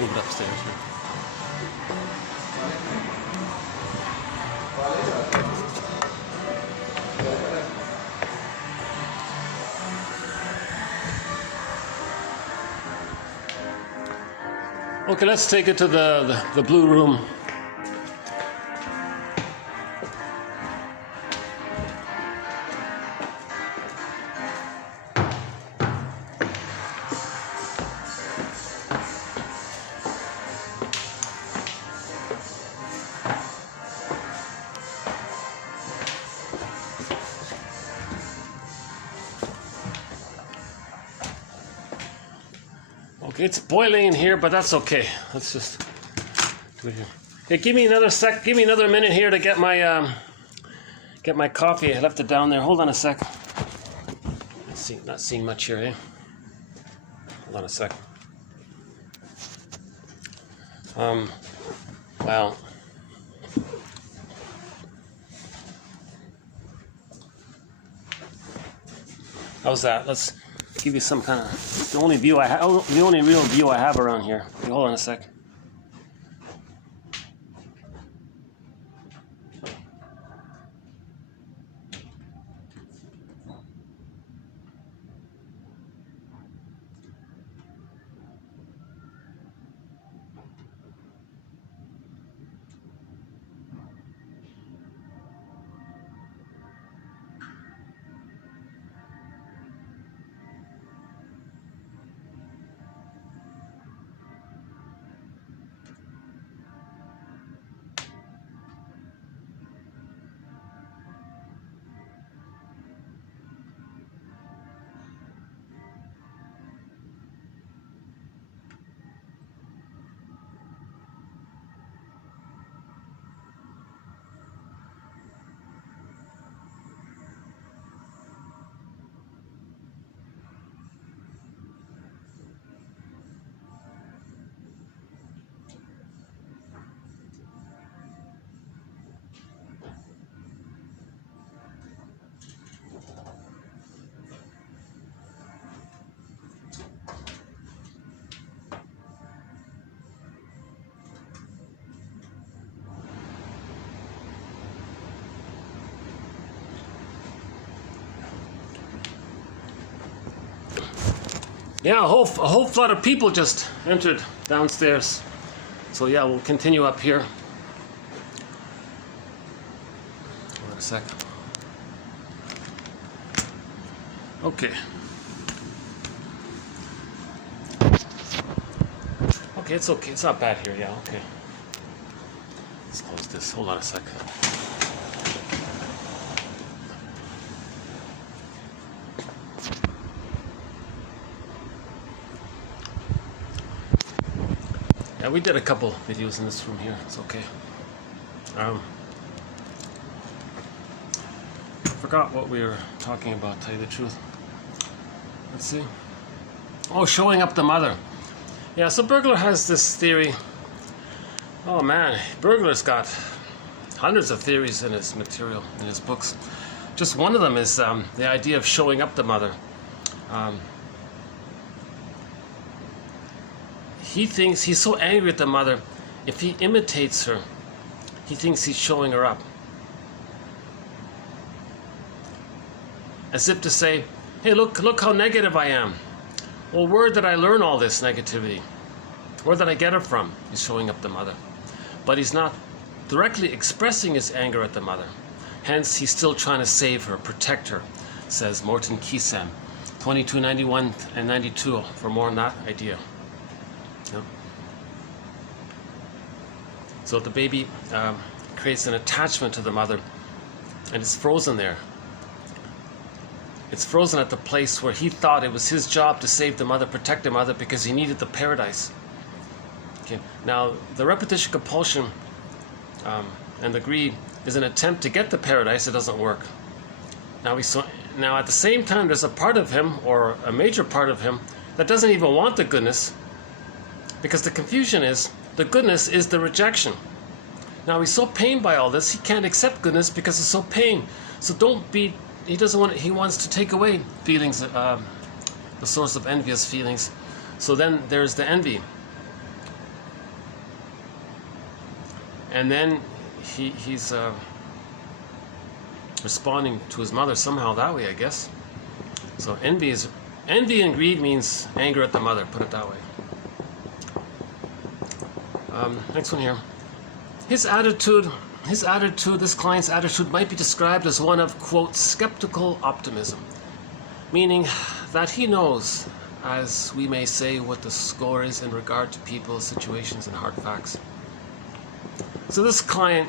Move it upstairs here. Okay, let's take it to the blue room. Okay, it's boiling in here, but that's okay. Let's just do it here. Hey, give me another sec. Give me another minute here to get my coffee. I left it down there. Hold on a sec. Not seeing much here, eh? Hold on a sec. Well. How's that? Let's give you some kind of the only real view I have around here. Okay, hold on a sec. Yeah, a whole flood of people just entered downstairs. So yeah, we'll continue up here. Hold on a sec. Okay. Okay, it's okay. It's not bad here. Yeah, okay. Let's close this. Hold on a sec. Yeah, we did a couple videos in this room here. It's okay. I forgot what we were talking about, to tell you the truth. Let's see. Oh, showing up the mother. Yeah, so Bergler has this theory. Oh man, Bergler's got hundreds of theories in his material, in his books. Just one of them is the idea of showing up the mother. He thinks he's so angry at the mother, if he imitates her, he thinks he's showing her up. As if to say, hey, look how negative I am. Well, where did I learn all this negativity? Where did I get it from? He's showing up the mother. But he's not directly expressing his anger at the mother. Hence, he's still trying to save her, protect her, says Morton Keesam, 2291 and 92 for more on that idea. Yeah. So the baby creates an attachment to the mother, and it's frozen there. It's frozen at the place where he thought it was his job to save the mother, protect the mother, because he needed the paradise. Okay. Now, the repetition compulsion and the greed is an attempt to get the paradise. It doesn't work. Now at the same time, there's a part of him, or a major part of him, that doesn't even want the goodness. Because the confusion is, the goodness is the rejection. Now he's so pained by all this, he can't accept goodness because it's so pain. So he wants to take away feelings, the source of envious feelings. So then there's the envy. And then he's responding to his mother somehow that way, I guess. So envy and greed means anger at the mother, put it that way. Next one here. This client's attitude might be described as one of, quote, skeptical optimism, meaning that he knows, as we may say, what the score is in regard to people, situations, and hard facts. So this client,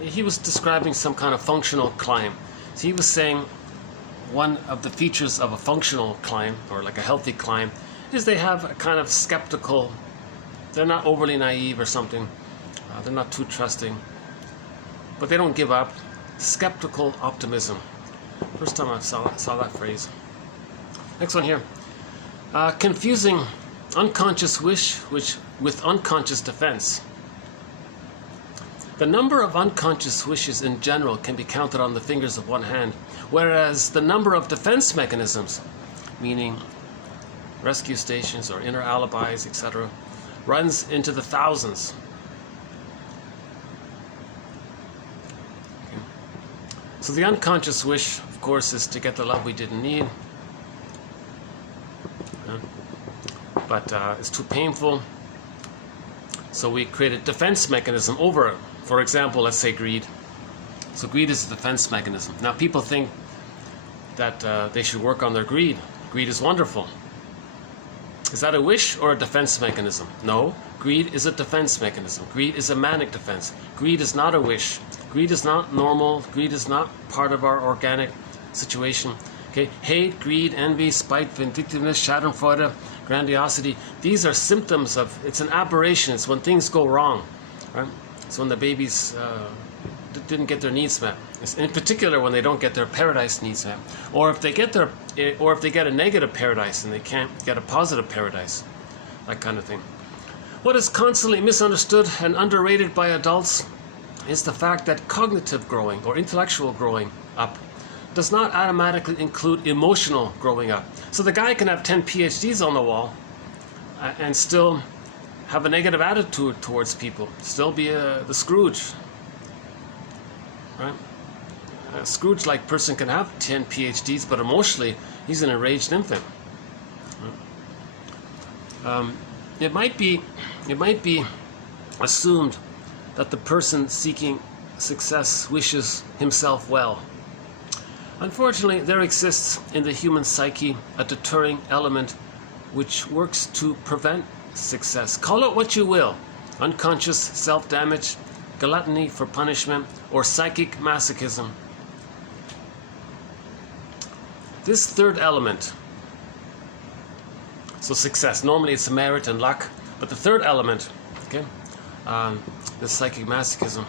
he was describing some kind of functional client. So he was saying one of the features of a functional client, or like a healthy client, is they have a kind of skeptical, they're not overly naive or something, they're not too trusting, but they don't give up. Skeptical optimism. First time I saw that phrase. Next one here. Confusing unconscious wish with unconscious defense. The number of unconscious wishes in general can be counted on the fingers of one hand, whereas the number of defense mechanisms, meaning rescue stations or inner alibis, etc., runs into the thousands. Okay. So the unconscious wish, of course, is to get the love we didn't need, but it's too painful, so we create a defense mechanism over it. For example, let's say greed. So greed is a defense mechanism. Now people think that they should work on their greed. Greed is wonderful. Is that a wish or a defense mechanism? No, greed is a defense mechanism. Greed is a manic defense. Greed is not a wish. Greed is not normal. Greed is not part of our organic situation. Okay, hate, greed, envy, spite, vindictiveness, schadenfreude, grandiosity. These are symptoms of, it's an aberration. It's when things go wrong, right? It's when the babies didn't get their needs met. It's in particular when they don't get their paradise needs met, or if they get a negative paradise and they can't get a positive paradise, that kind of thing. What is constantly misunderstood and underrated by adults is the fact that cognitive growing or intellectual growing up does not automatically include emotional growing up. So the guy can have 10 PhDs on the wall and still have a negative attitude towards people, still be the Scrooge, right? A Scrooge-like person can have 10 PhDs, but emotionally he's an enraged infant. It might be assumed that the person seeking success wishes himself well. Unfortunately, there exists in the human psyche a deterring element which works to prevent success. Call it what you will: unconscious self-damage, gluttony for punishment, or psychic masochism. This third element, so success, normally it's merit and luck, but the third element, okay, the psychic masochism,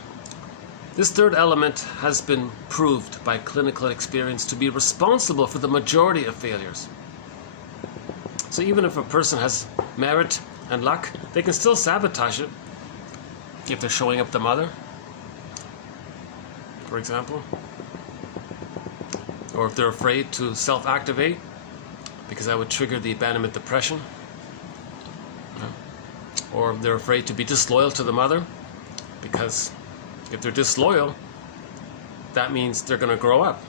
this third element has been proved by clinical experience to be responsible for the majority of failures. So even if a person has merit and luck, they can still sabotage it if they're showing up the mother, for example, or if they're afraid to self-activate because that would trigger the abandonment depression, or they're afraid to be disloyal to the mother, because if they're disloyal, that means they're going to grow up,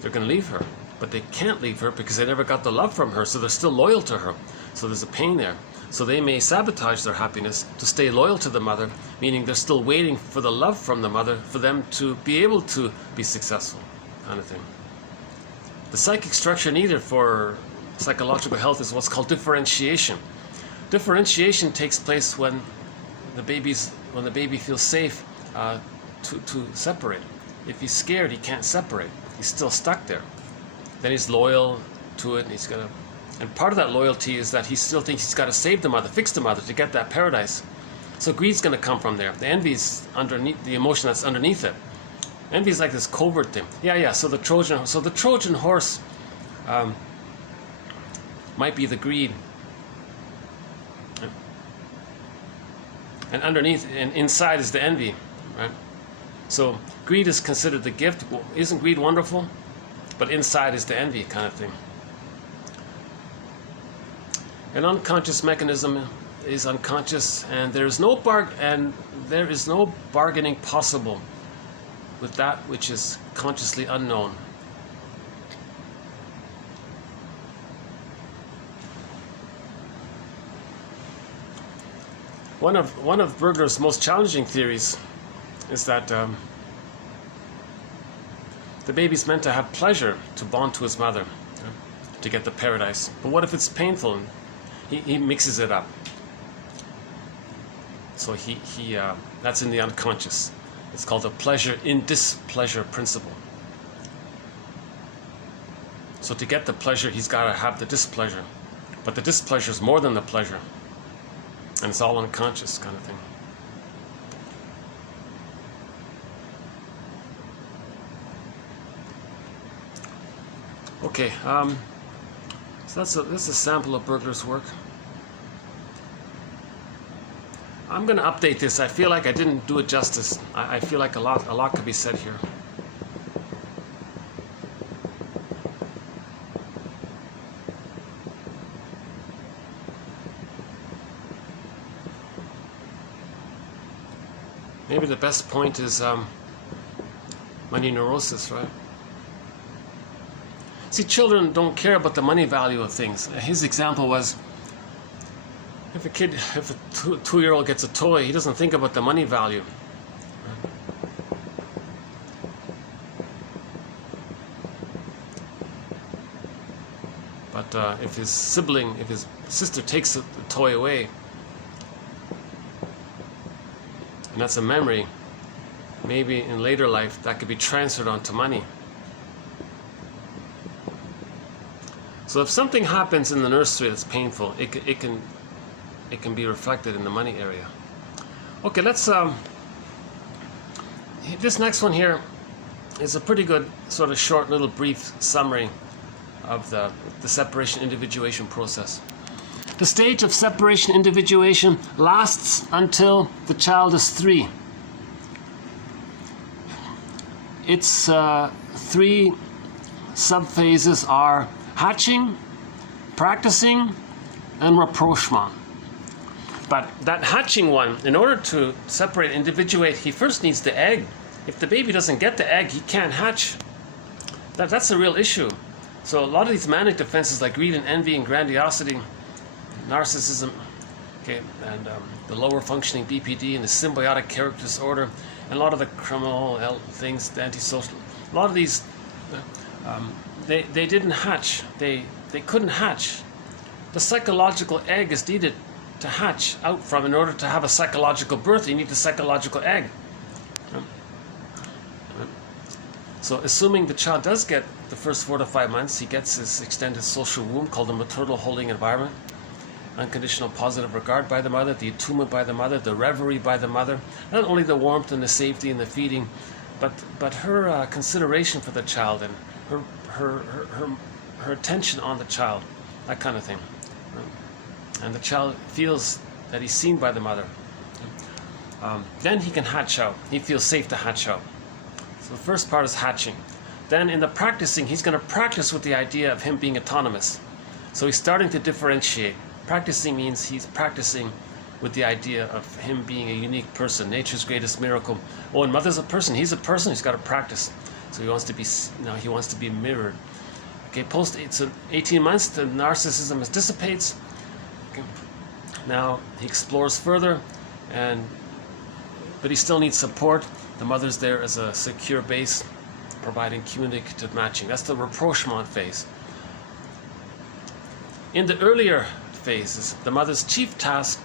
they're going to leave her, but they can't leave her because they never got the love from her, so they're still loyal to her. So there's a pain there. So they may sabotage their happiness to stay loyal to the mother, meaning they're still waiting for the love from the mother for them to be able to be successful, kind of thing. The psychic structure needed for psychological health is what's called differentiation. Differentiation takes place when the baby feels safe to separate. If he's scared, he can't separate. He's still stuck there. Then he's loyal to it, and he's gonna. And part of that loyalty is that he still thinks he's got to save the mother, fix the mother to get that paradise. So greed's going to come from there. The envy's underneath, the emotion that's underneath it. Envy's like this covert thing. Yeah. So the Trojan horse might be the greed, and underneath and inside is the envy, right? So greed is considered the gift. Well, isn't greed wonderful? But inside is the envy, kind of thing. An unconscious mechanism is unconscious, and there is no bargaining possible with that which is consciously unknown. One of Berger's most challenging theories is that the baby's meant to have pleasure, to bond to his mother, to get the paradise. But what if it's painful? He mixes it up. So that's in the unconscious. It's called the pleasure in displeasure principle. So to get the pleasure, he's got to have the displeasure. But the displeasure is more than the pleasure. And it's all unconscious kind of thing. Okay, so that's a sample of Burglar's work. I'm going to update this. I feel like I didn't do it justice. I feel like a lot could be said here. Maybe the best point is money neurosis, right? See, children don't care about the money value of things. His example was, if a two-year-old gets a toy, he doesn't think about the money value. But if his sister takes the toy away, and that's a memory, maybe in later life that could be transferred onto money. So if something happens in the nursery that's painful, it can be reflected in the money area. Okay, let's this next one here is a pretty good sort of short little brief summary of the separation individuation process. The stage of separation individuation lasts until the child is 3. Its 3 subphases are hatching, practicing, and rapprochement. But that hatching one, in order to separate, individuate, he first needs the egg. If the baby doesn't get the egg, he can't hatch. That's a real issue. So a lot of these manic defenses like greed and envy and grandiosity, narcissism, okay, and the lower functioning BPD and the symbiotic character disorder, and a lot of the criminal things, the antisocial, a lot of these, they didn't hatch. They couldn't hatch. The psychological egg is needed to hatch out from. In order to have a psychological birth, you need the psychological egg. So assuming the child does get the first 4 to 5 months, he gets his extended social womb called the maternal holding environment, unconditional positive regard by the mother, the attunement by the mother, the reverie by the mother, not only the warmth and the safety and the feeding, but her consideration for the child and her attention on the child, that kind of thing. And the child feels that he's seen by the mother. Then he can hatch out. He feels safe to hatch out. So the first part is hatching. Then in the practicing, he's going to practice with the idea of him being autonomous. So he's starting to differentiate. Practicing means he's practicing with the idea of him being a unique person, nature's greatest miracle. Oh, and mother's a person. He's a person. He's got to practice. So he wants to be, now he wants to be mirrored. Okay, post 18 months, the narcissism dissipates. Okay. Now he explores further, but he still needs support. The mother's there as a secure base, providing communicative matching. That's the rapprochement phase. In the earlier phases, the mother's chief task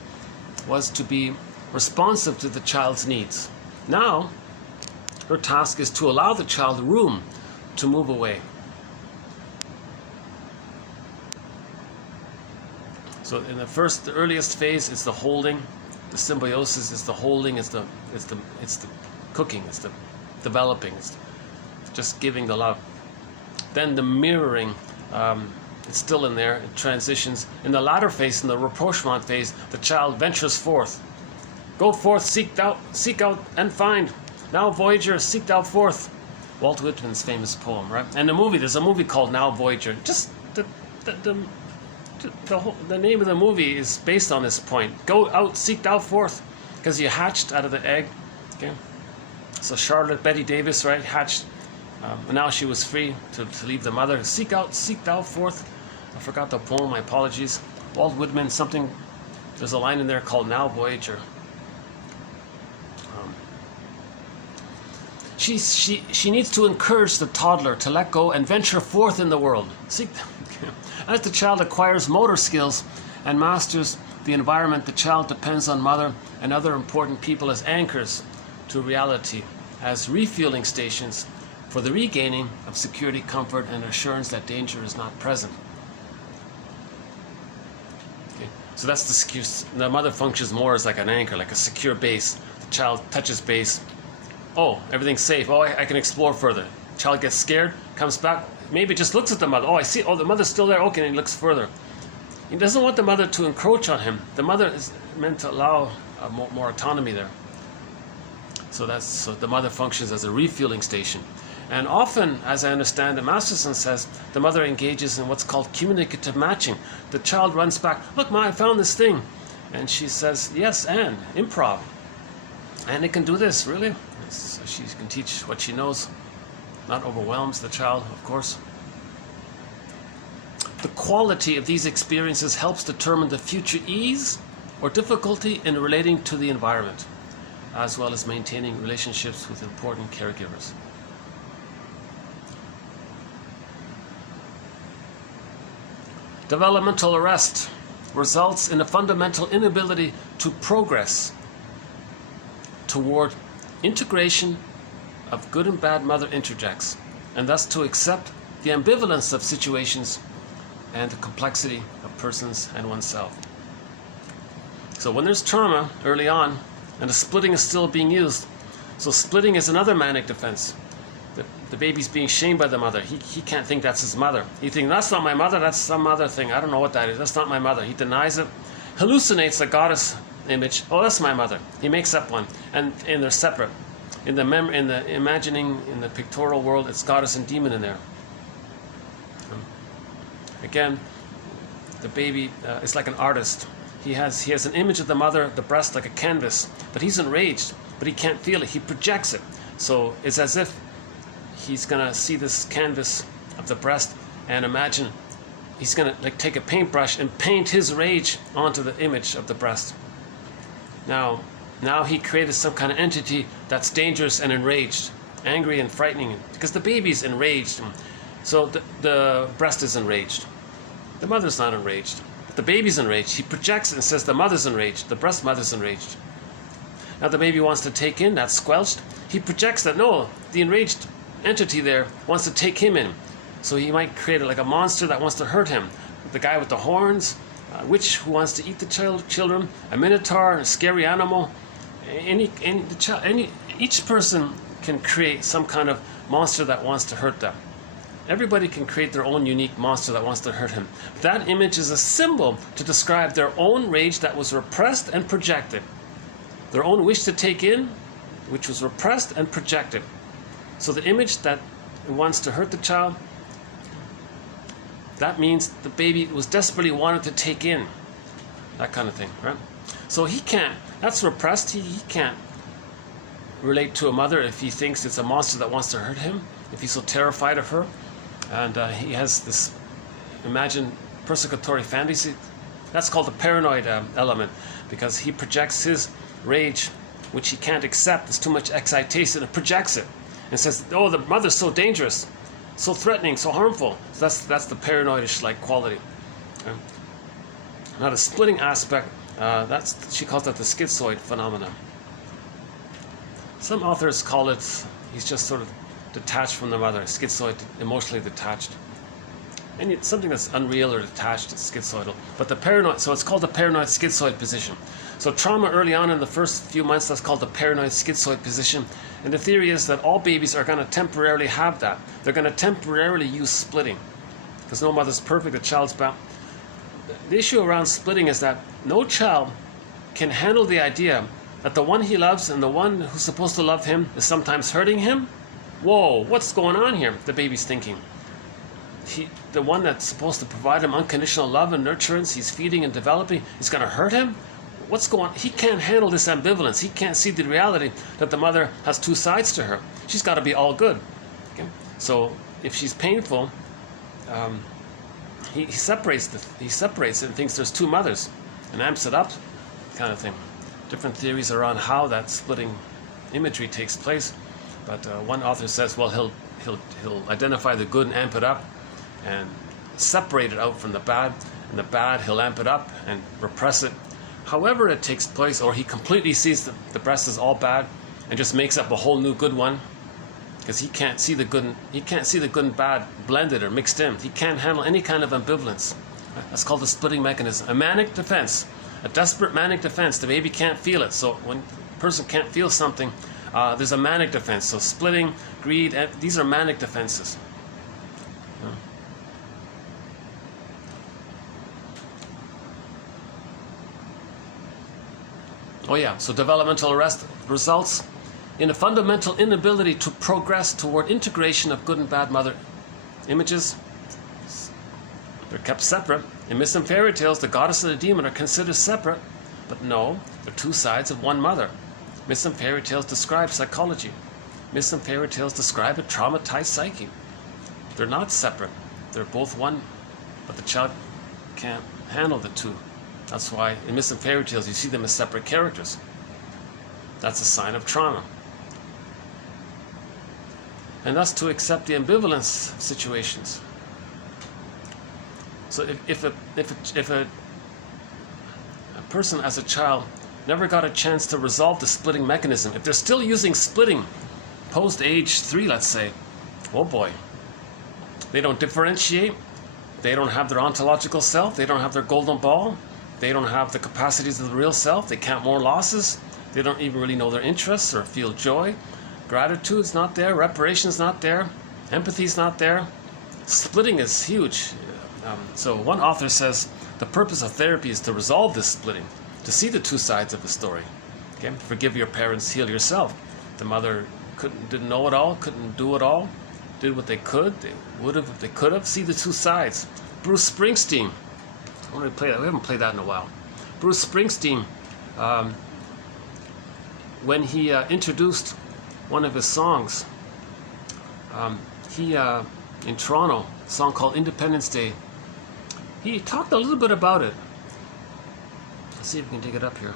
was to be responsive to the child's needs. Now, her task is to allow the child room to move away. So in the earliest phase is the holding. The symbiosis is the holding. It's the cooking. It's the developing. It's just giving the love. Then the mirroring. It's still in there. It transitions. In the latter phase, in the rapprochement phase, the child ventures forth. Go forth, seek out, and find. Now, Voyager, seek thou forth. Walt Whitman's famous poem, right? And there's a movie called Now, Voyager. Just the name of the movie is based on this point. Go out, seek thou forth, because you hatched out of the egg. Okay. So Charlotte Betty Davis, right, hatched, and now she was free to leave the mother. Seek out, seek thou forth. I forgot the poem. My apologies. Walt Whitman. There's a line in there called Now, Voyager. She needs to encourage the toddler to let go and venture forth in the world. As the child acquires motor skills and masters the environment, the child depends on mother and other important people as anchors to reality, as refueling stations for the regaining of security, comfort, and assurance that danger is not present. Okay. So that's the secure. The mother functions more as like an anchor, like a secure base. The child touches base. Oh, everything's safe. Oh, I can explore further. Child gets scared, comes back, maybe just looks at the mother. Oh, I see. Oh, the mother's still there. Okay, and he looks further. He doesn't want the mother to encroach on him. The mother is meant to allow more autonomy there. So the mother functions as a refueling station. And often, as I understand it, Masterson says, the mother engages in what's called communicative matching. The child runs back, look, Ma, I found this thing. And she says, yes, and improv. And it can do this, really? So she can teach what she knows. Not overwhelms the child, of course. The quality of these experiences helps determine the future ease or difficulty in relating to the environment, as well as maintaining relationships with important caregivers. Developmental arrest results in a fundamental inability to progress toward integration of good and bad mother interjects, and thus to accept the ambivalence of situations and the complexity of persons and oneself. So when there's trauma early on, and the splitting is still being used, so splitting is another manic defense. The baby's being shamed by the mother. He can't think that's his mother. He thinks, that's not my mother, that's some other thing. I don't know what that is. That's not my mother. He denies it, hallucinates a goddess image. Oh, that's my mother. He makes up one, and they're separate. In the imagining, in the pictorial world, it's goddess and demon in there. Again, the baby is like an artist. He has an image of the mother, the breast, like a canvas, but he's enraged, but he can't feel it. He projects it. So it's as if he's gonna see this canvas of the breast and imagine he's gonna like take a paintbrush and paint his rage onto the image of the breast. Now he created some kind of entity that's dangerous and enraged, angry and frightening, because the baby's enraged. So the breast is enraged. The mother's not enraged. The baby's enraged. He projects it and says the mother's enraged. The breast mother's enraged. Now the baby wants to take in, that's squelched. He projects that, no, the enraged entity there wants to take him in. So he might create like a monster that wants to hurt him. The guy with the horns, a witch who wants to eat the children, a minotaur, a scary animal. Each person can create some kind of monster that wants to hurt them. Everybody can create their own unique monster that wants to hurt him. That image is a symbol to describe their own rage that was repressed and projected. Their own wish to take in, which was repressed and projected. So the image that wants to hurt the child, that means the baby was desperately wanted to take in. That kind of thing, right? So he can't, that's repressed. He can't relate to a mother if he thinks it's a monster that wants to hurt him, if he's so terrified of her. And he has this imagined persecutory fantasy. That's called the paranoid element, because he projects his rage, which he can't accept. There's too much excitation, and projects it and says, oh, the mother's so dangerous, so threatening, so harmful. So that's the paranoidish like quality. Okay? Now the splitting aspect, she calls that the schizoid phenomenon. Some authors call it, he's just sort of detached from the mother, schizoid, emotionally detached. And it's something that's unreal or detached, it's schizoidal. But the paranoid, so it's called the paranoid schizoid position. So trauma early on in the first few months, that's called the paranoid schizoid position. And the theory is that all babies are going to temporarily have that. They're going to temporarily use splitting, because no mother's perfect, the child's bound. The issue around splitting is that no child can handle the idea that the one he loves and the one who's supposed to love him is sometimes hurting him. Whoa, what's going on here? The baby's thinking. The one that's supposed to provide him unconditional love and nurturance, he's feeding and developing, is going to hurt him? What's going on? He can't handle this ambivalence. He can't see the reality that the mother has two sides to her. She's got to be all good. Okay? So if she's painful, he separates it and thinks there's two mothers and amps it up, kind of thing. Different theories around how that splitting imagery takes place. But one author says, well, he'll identify the good and amp it up and separate it out from the bad, and the bad he'll amp it up and repress it. However it takes place, or he completely sees the breast as all bad and just makes up a whole new good one. because he can't see the good and bad blended or mixed in. He can't handle any kind of ambivalence. That's called the splitting mechanism. A manic defense, a desperate manic defense. The baby can't feel it. So when a person can't feel something, there's a manic defense. So splitting, greed, these are manic defenses. Oh yeah, so developmental arrest results in a fundamental inability to progress toward integration of good and bad mother images. They're kept separate. In myths and fairy tales, the goddess and the demon are considered separate, but no, they're two sides of one mother. Myths and fairy tales describe psychology. Myths and fairy tales describe a traumatized psyche. They're not separate. They're both one, but the child can't handle the two. That's why in myths and fairy tales you see them as separate characters. That's a sign of trauma. And thus to accept the ambivalence of situations. So if a person as a child never got a chance to resolve the splitting mechanism, if they're still using splitting post age 3, let's say, oh boy, they don't differentiate, they don't have their ontological self, they don't have their golden ball, they don't have the capacities of the real self, they count more losses, they don't even really know their interests or feel joy, gratitude's not there, reparation's not there, empathy's not there. Splitting is huge. So one author says the purpose of therapy is to resolve this splitting, to see the two sides of the story. Okay? Forgive your parents, heal yourself. The mother didn't know it all, couldn't do it all, did what they could, they would have if they could have. See the two sides. Bruce Springsteen, I want to play that. We haven't played that in a while. Bruce Springsteen, when he introduced one of his songs, in Toronto, a song called Independence Day, he talked a little bit about it. Let's see if we can dig it up here.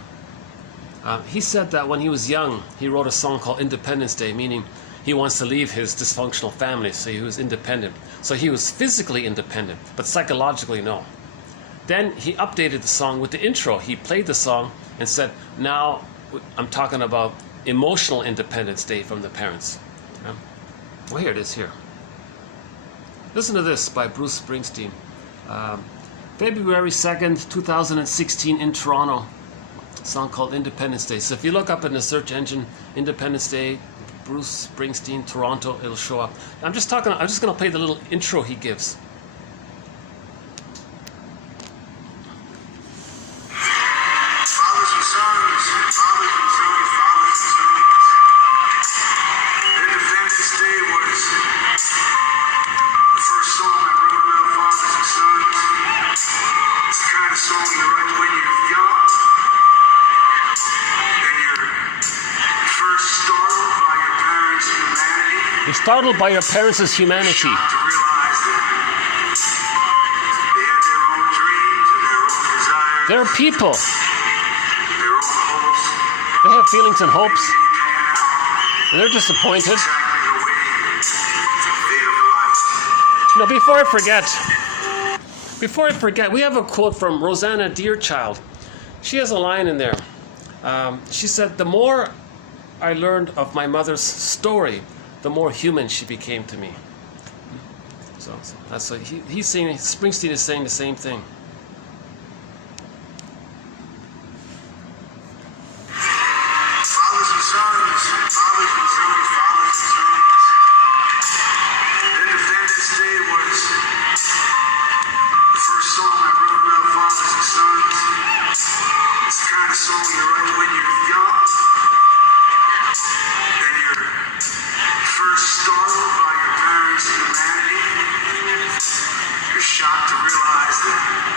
He said that when he was young, he wrote a song called Independence Day, meaning he wants to leave his dysfunctional family, so he was independent. So he was physically independent, but psychologically no. Then he updated the song with the intro. He played the song and said, now I'm talking about emotional Independence Day from the parents. Well, here it is here. Listen to this by Bruce Springsteen. February 2nd, 2016 in Toronto. A song called Independence Day. So if you look up in the search engine, Independence Day, Bruce Springsteen, Toronto, it'll show up. I'm just going to play the little intro he gives. You're startled by your parents' humanity. They're people. They have feelings and hopes. And they're disappointed. No, before I forget, we have a quote from Rosanna Deerchild. She has a line in there. She said, the more I learned of my mother's story, the more human she became to me. So that's what he's saying. Springsteen is saying the same thing. Shocked to realize that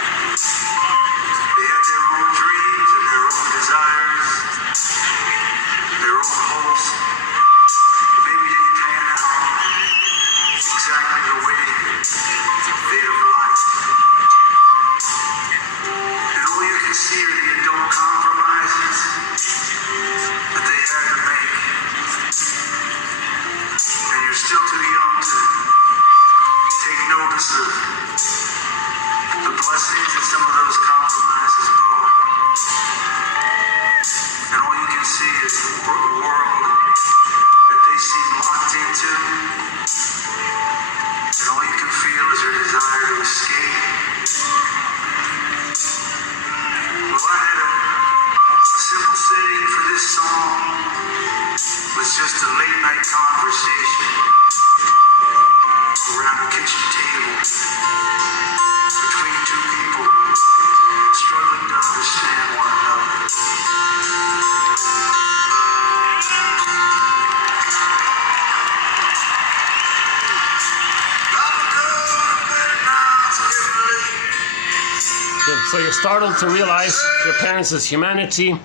So you're startled to realize your parents' humanity,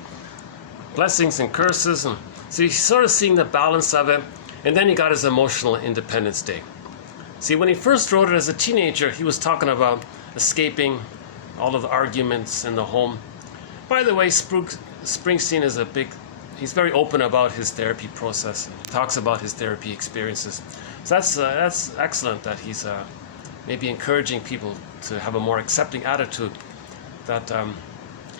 blessings and curses, and so you're sort of seeing the balance of it. And then he got his emotional independence day. See, when he first wrote it as a teenager, he was talking about escaping all of the arguments in the home. By the way, Springsteen is he's very open about his therapy process. He talks about his therapy experiences. So that's excellent that he's maybe encouraging people to have a more accepting attitude. That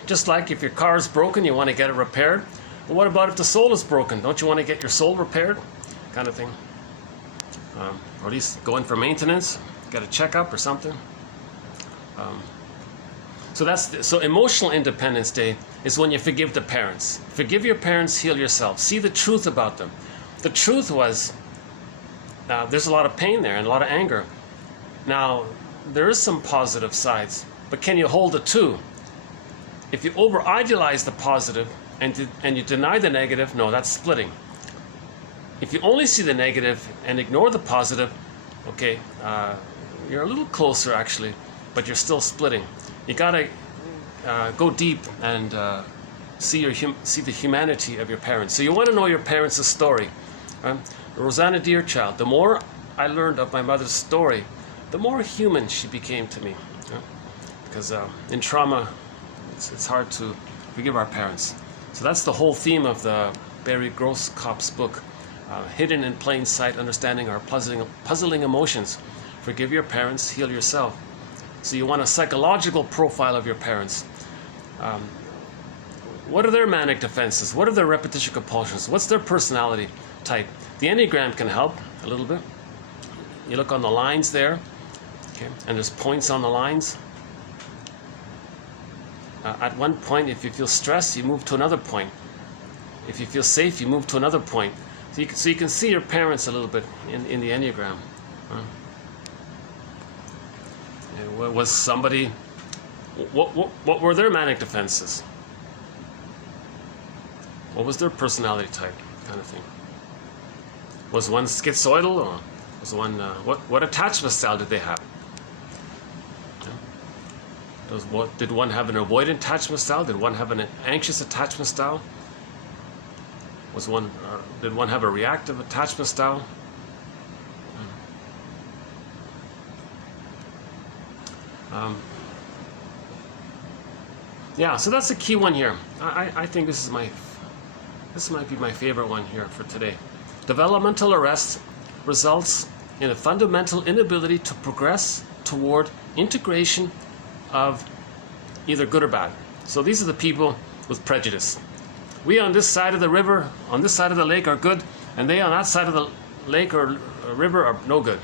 just like if your car is broken, you want to get it repaired. Well, what about if the soul is broken? Don't you want to get your soul repaired? Kind of thing. Or at least go in for maintenance, get a checkup or something. So emotional independence day is when you forgive the parents. Forgive your parents, heal yourself. See the truth about them. The truth was, there's a lot of pain there and a lot of anger. Now, there is some positive sides, but can you hold the two? If you over-idealize the positive and you deny the negative, no, that's splitting. If you only see the negative and ignore the positive, okay, you're a little closer actually, but you're still splitting. You gotta go deep and see the humanity of your parents. So you want to know your parents' story. Rosanna Deerchild, the more I learned of my mother's story, the more human she became to me. Because in trauma, it's hard to forgive our parents. So that's the whole theme of the Barry Grosskopf's book, Hidden in Plain Sight, Understanding Our Puzzling Emotions. Forgive your parents, heal yourself. So you want a psychological profile of your parents. What are their manic defenses? What are their repetition compulsions? What's their personality type? The Enneagram can help a little bit. You look on the lines there, okay, and there's points on the lines. At one point, if you feel stressed, you move to another point. If you feel safe, you move to another point. So you can see your parents a little bit in the Enneagram. Was somebody, what were their manic defenses? What was their personality type, kind of thing? Was one schizoidal, or was one, what attachment style did they have? Did one have an avoidant attachment style? Did one have an anxious attachment style? Did one have a reactive attachment style? Yeah, so that's a key one here. I think this might be my favorite one here for today. Developmental arrest results in a fundamental inability to progress toward integration of either good or bad. So these are the people with prejudice. We on this side of the river, on this side of the lake are good, and they on that side of the lake or river are no good.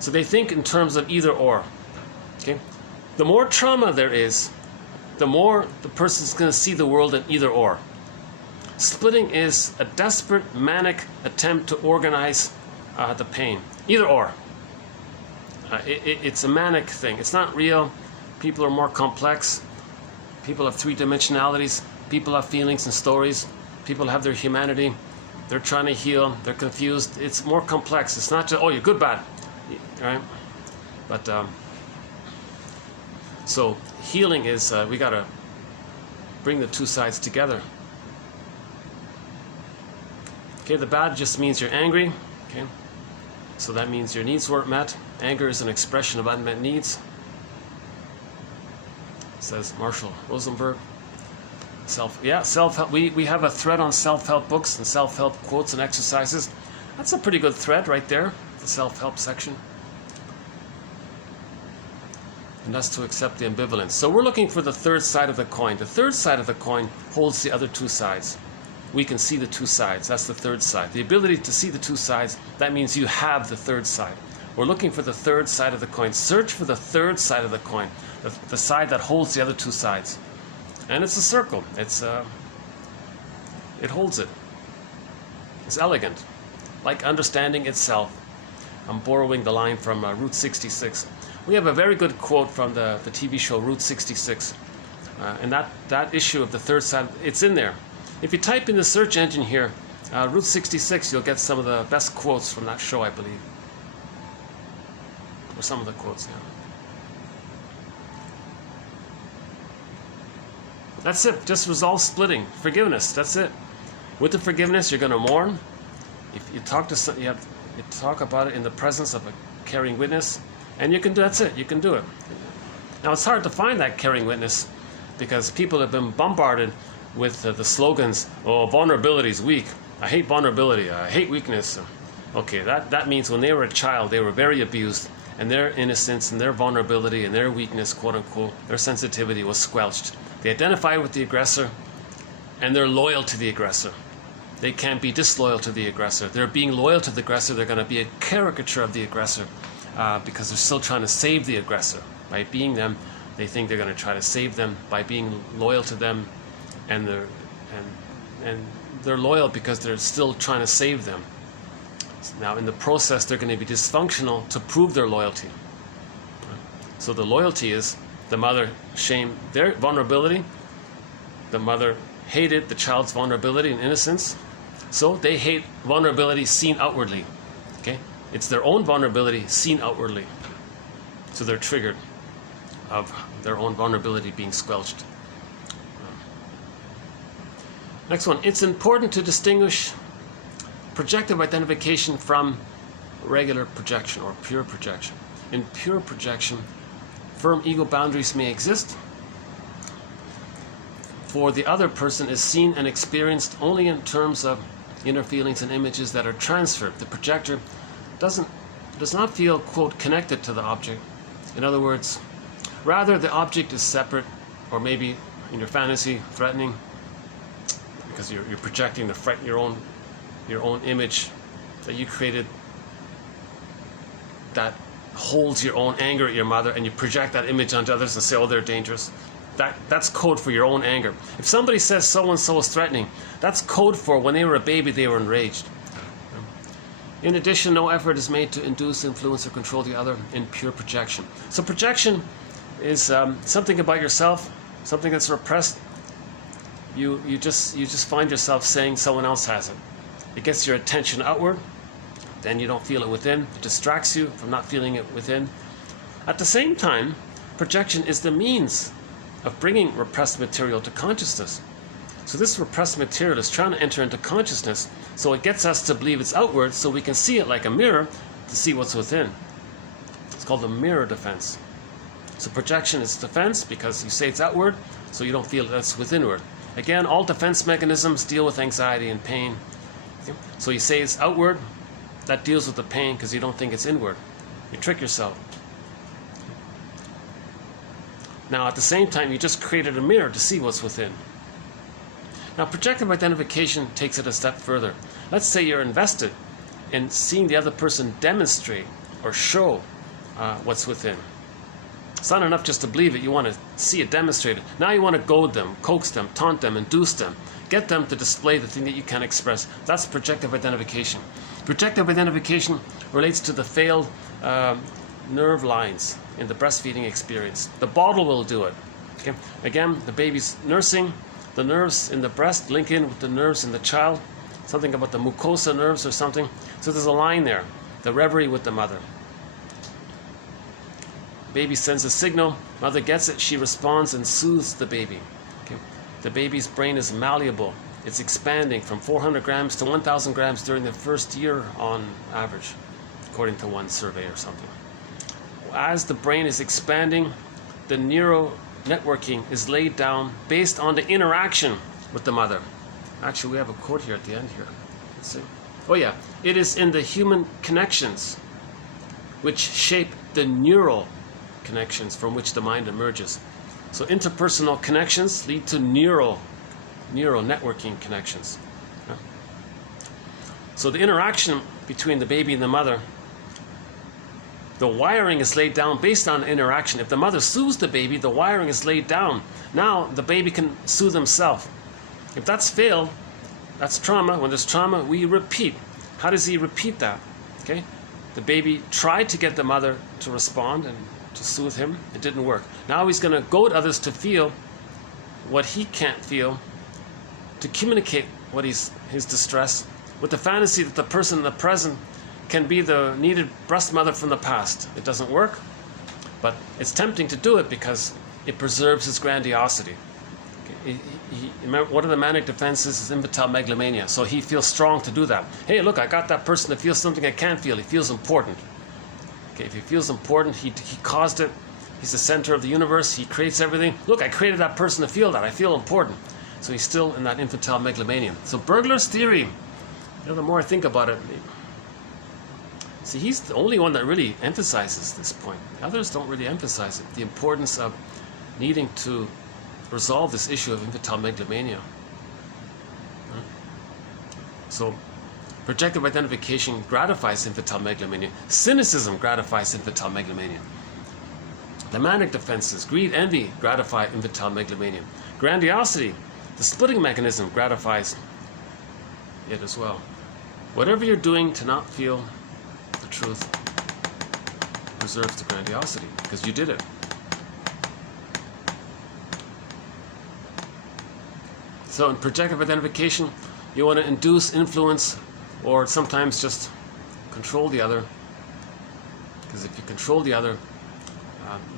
So they think in terms of either or. Okay? The more trauma there is, the more the person's going to see the world in either or. Splitting is a desperate, manic attempt to organize the pain. Either or. It's a manic thing. It's not real. People are more complex. People have three dimensionalities. People have feelings and stories. People have their humanity. They're trying to heal. They're confused. It's more complex. It's not just, oh, you're good, bad. Right? But, so healing is, we got to bring the two sides together. Okay, the bad just means you're angry. Okay, so that means your needs weren't met. Anger is an expression of unmet needs, says Marshall Rosenberg. Self-help. We have a thread on self-help books and self-help quotes and exercises. That's a pretty good thread right there, the self-help section. And that's to accept the ambivalence. So we're looking for the third side of the coin. The third side of the coin holds the other two sides. We can see the two sides. That's the third side. The ability to see the two sides, that means you have the third side. We're looking for the third side of the coin. Search for the third side of the coin, the side that holds the other two sides. And it's a circle. It holds it. It's elegant, like understanding itself. I'm borrowing the line from Route 66. We have a very good quote from the TV show Route 66. And that issue of the third side, it's in there. If you type in the search engine here, Route 66, you'll get some of the best quotes from that show, I believe. Or some of the quotes, yeah. That's it. Just resolve splitting. Forgiveness. That's it. With the forgiveness, you're going to mourn. If you talk to you talk about it in the presence of a caring witness, and you can do. That's it. You can do it. Now it's hard to find that caring witness because people have been bombarded with the slogans. Oh, vulnerability is weak. I hate vulnerability. I hate weakness. Okay, that means when they were a child, they were very abused, and their innocence and their vulnerability and their weakness, quote unquote, their sensitivity was squelched. They identify with the aggressor, and they're loyal to the aggressor. They can't be disloyal to the aggressor. They're being loyal to the aggressor. They're going to be a caricature of the aggressor because they're still trying to save the aggressor. By being them, they think they're going to try to save them by being loyal to them, and they're loyal because they're still trying to save them. Now, in the process, they're going to be dysfunctional to prove their loyalty. So the loyalty is the mother shamed their vulnerability. The mother hated the child's vulnerability and innocence. So they hate vulnerability seen outwardly. Okay? It's their own vulnerability seen outwardly. So they're triggered of their own vulnerability being squelched. Next one. It's important to distinguish projective identification from regular projection or pure projection. In pure projection, firm ego boundaries may exist, for the other person is seen and experienced only in terms of inner feelings and images that are transferred. The projector does not feel, quote, connected to the object. In other words, rather the object is separate, or maybe in your fantasy, threatening, because you're projecting your own image that you created that holds your own anger at your mother, and you project that image onto others and say, oh, they're dangerous. That's code for your own anger. If somebody says so-and-so is threatening, that's code for when they were a baby, they were enraged. In addition, no effort is made to induce, influence, or control the other in pure projection. So projection is something about yourself, something that's repressed. You just find yourself saying someone else has it. It gets your attention outward, then you don't feel it within. It distracts you from not feeling it within. At the same time, projection is the means of bringing repressed material to consciousness. So this repressed material is trying to enter into consciousness, so it gets us to believe it's outward, so we can see it like a mirror to see what's within. It's called the mirror defense. So projection is defense because you say it's outward, so you don't feel that's withinward. Again, all defense mechanisms deal with anxiety and pain. Okay? So you say it's outward, that deals with the pain because you don't think it's inward. You trick yourself. Now, at the same time, you just created a mirror to see what's within. Now, projective identification takes it a step further. Let's say you're invested in seeing the other person demonstrate or show what's within. It's not enough just to believe it. You want to see it demonstrated. Now you want to goad them, coax them, taunt them, induce them. Get them to display the thing that you can't express. That's projective identification. Projective identification relates to the failed nerve lines in the breastfeeding experience. The bottle will do it. Okay? Again, the baby's nursing, the nerves in the breast link in with the nerves in the child, something about the mucosa nerves or something. So there's a line there, the reverie with the mother. Baby sends a signal, mother gets it, she responds and soothes the baby. Okay? The baby's brain is malleable. It's expanding from 400 grams to 1,000 grams during the first year on average, according to one survey or something. As the brain is expanding, the neuro networking is laid down based on the interaction with the mother. Actually, we have a quote here at the end here. Let's see. Oh yeah, it is in the human connections which shape the neural connections from which the mind emerges. So interpersonal connections lead to neural networking connections. Yeah. So the interaction between the baby and the mother, the wiring is laid down based on interaction. If the mother soothes the baby, the wiring is laid down. Now the baby can soothe himself. If that's failed, that's trauma. When there's trauma, we repeat. How does he repeat that? Okay, the baby tried to get the mother to respond and to soothe him. It didn't work. Now he's going to goad others to feel what he can't feel, to communicate what his distress, with the fantasy that the person in the present can be the needed breast mother from the past. It doesn't work, but it's tempting to do it because it preserves his grandiosity. Okay. remember, one of the manic defenses is infantile megalomania. So he feels strong to do that. Hey, look, I got that person to feel something I can't feel. He feels important. Okay, if he feels important, he caused it. He's the center of the universe. He creates everything. Look, I created that person to feel that. I feel important. So he's still in that infantile megalomania. So Bergler's theory, the more I think about it, see, he's the only one that really emphasizes this point. The others don't really emphasize it. The importance of needing to resolve this issue of infantile megalomania. So projective identification gratifies infantile megalomania. Cynicism gratifies infantile megalomania. The manic defenses, greed, envy, gratify infantile megalomania. Grandiosity, the splitting mechanism, gratifies it as well. Whatever you're doing to not feel the truth reserves the grandiosity, because you did it. So in projective identification, you want to induce, influence, or sometimes just control the other. Because if you control the other,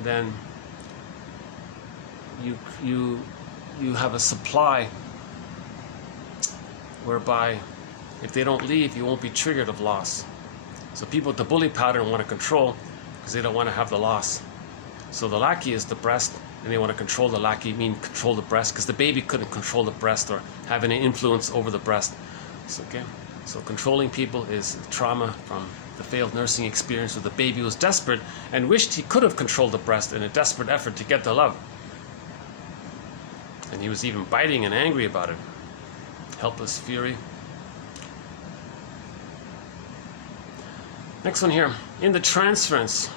then you have a supply whereby if they don't leave, you won't be triggered of loss. So people with the bully pattern want to control because they don't want to have the loss. So the lackey is the breast, and they want to control the lackey, mean control the breast, because the baby couldn't control the breast or have any influence over the breast. So, okay, so controlling people is trauma from the failed nursing experience where the baby was desperate and wished he could have controlled the breast in a desperate effort to get the love. And he was even biting and angry about it. Helpless fury. Next one here. In the transference,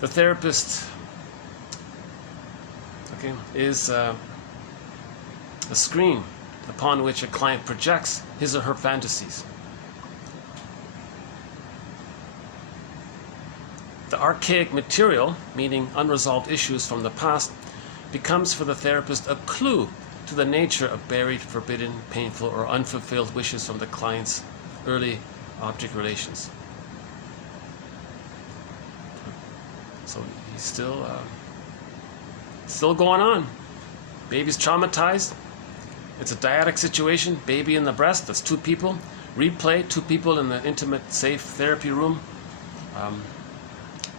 the therapist is a screen upon which a client projects his or her fantasies. The archaic material, meaning unresolved issues from the past, becomes for the therapist a clue to the nature of buried, forbidden, painful, or unfulfilled wishes from the client's early object relations. So he's still going on. Baby's traumatized. It's a dyadic situation. Baby in the breast. That's two people. Replay. Two people in the intimate, safe therapy room.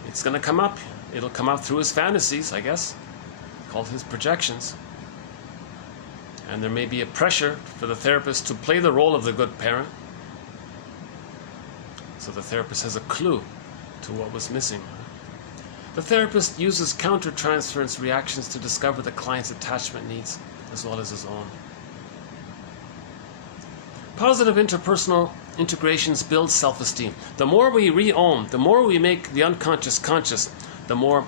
It's going to come up. It'll come up through his fantasies, I guess, called his projections. And there may be a pressure for the therapist to play the role of the good parent. So the therapist has a clue to what was missing. The therapist uses counter-transference reactions to discover the client's attachment needs as well as his own. Positive interpersonal integrations build self-esteem. The more we re-own, the more we make the unconscious conscious, the more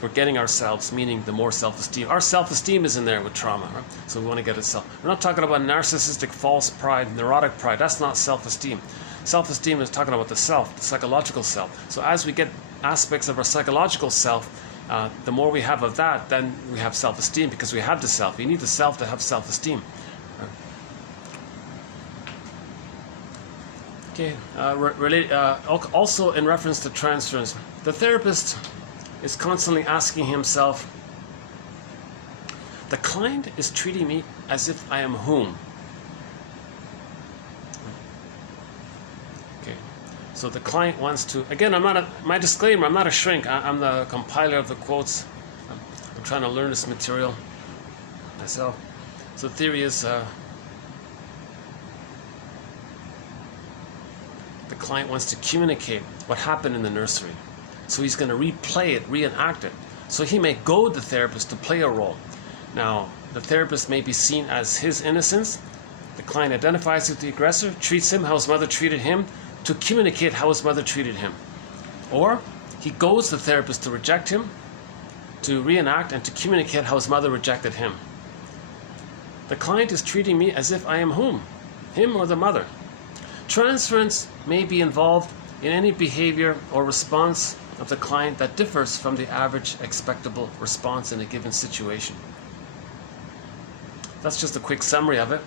we're getting ourselves, meaning the more self-esteem. Our self-esteem is in there with trauma, right? So we want to get it self. We're not talking about narcissistic false pride, neurotic pride. That's not self-esteem. Self-esteem is talking about the self, the psychological self. So as we get aspects of our psychological self, the more we have of that, then we have self-esteem because we have the self. You need the self to have self-esteem. Okay. Also in reference to transference, the therapist is constantly asking himself, the client is treating me as if I am whom? Okay. So the client wants to, again, my disclaimer, I'm not a shrink. I'm the compiler of the quotes. I'm trying to learn this material myself. So the theory is the client wants to communicate what happened in the nursery. So he's going to replay it, reenact it. So he may goad the therapist to play a role. Now, the therapist may be seen as his innocence. The client identifies with the aggressor, treats him how his mother treated him, to communicate how his mother treated him. Or he goads the therapist to reject him, to reenact and to communicate how his mother rejected him. The client is treating me as if I am whom? Him or the mother? Transference may be involved in any behavior or response of the client that differs from the average expectable response in a given situation. That's just a quick summary of it.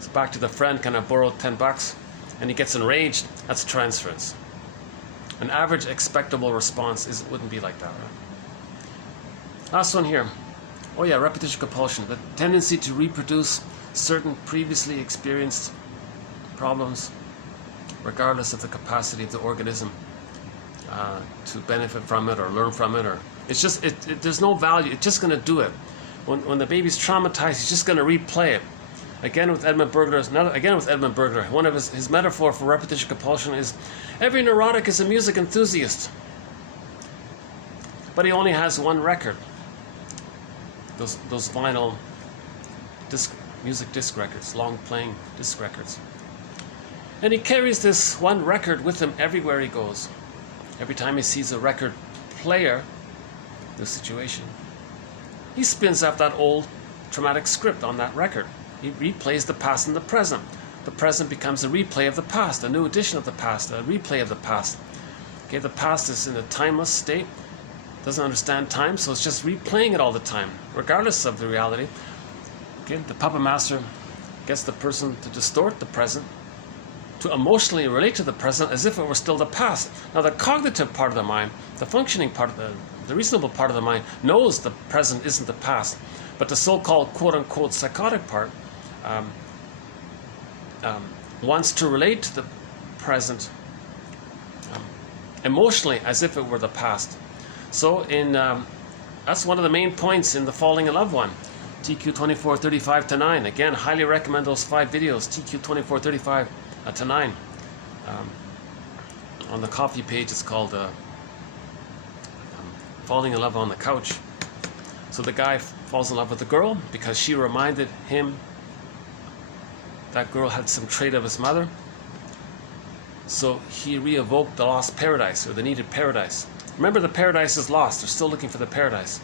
So back to the friend kind of borrowed $10 and he gets enraged. That's transference. An average expectable response wouldn't be like that, right? Last one here. Oh yeah, repetition compulsion, the tendency to reproduce certain previously experienced problems, regardless of the capacity of the organism to benefit from it or learn from it, or it's just there's no value. It's just going to do it. When the baby's traumatized, he's just going to replay it. Again with Edmund Burglar, one of his metaphor for repetition compulsion is every neurotic is a music enthusiast, but he only has one record. Those vinyl music disc records, long playing disc records. And he carries this one record with him everywhere he goes. Every time he sees a record player, the situation, he spins up that old traumatic script on that record. He replays the past and the present. The present becomes a replay of the past, a new edition of the past, a replay of the past. Okay, the past is in a timeless state, doesn't understand time, so it's just replaying it all the time, regardless of the reality. Okay, the puppet master gets the person to distort the present, to emotionally relate to the present as if it were still the past. Now the cognitive part of the mind, the functioning part of the reasonable part of the mind knows the present isn't the past, but the so-called quote-unquote psychotic part wants to relate to the present emotionally as if it were the past. So that's one of the main points in the Falling in Love one, TQ 2435-9. Again, highly recommend those 5 videos, TQ 2435-9. On the coffee page, it's called Falling in Love on the Couch. So the guy falls in love with the girl because she reminded him that girl had some trait of his mother. So he re-evoked the lost paradise, or the needed paradise. Remember, the paradise is lost. They're still looking for the paradise.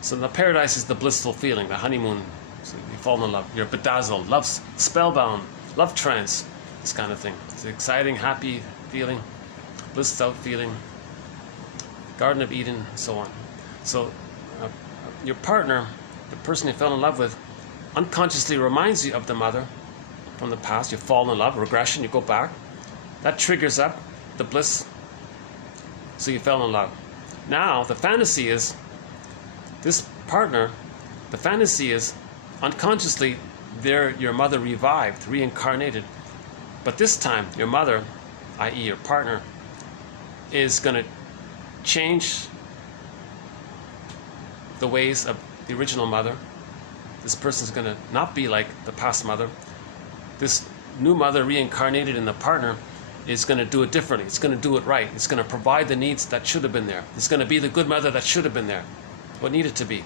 So the paradise is the blissful feeling, the honeymoon. So you fall in love. You're bedazzled, love, spellbound, love trance, this kind of thing. It's an exciting, happy feeling, blissed out feeling, Garden of Eden, and so on. So your partner, the person you fell in love with, unconsciously reminds you of the mother from the past. You fall in love, regression, you go back. That triggers up the bliss. So you fell in love. Now the fantasy is, this partner, the fantasy is unconsciously your mother revived, reincarnated. But this time your mother, i.e. your partner, is going to change the ways of the original mother. This person's going to not be like the past mother. This new mother reincarnated in the partner is going to do it differently. It's going to do it right. It's going to provide the needs that should have been there. It's going to be the good mother that should have been there, what needed to be.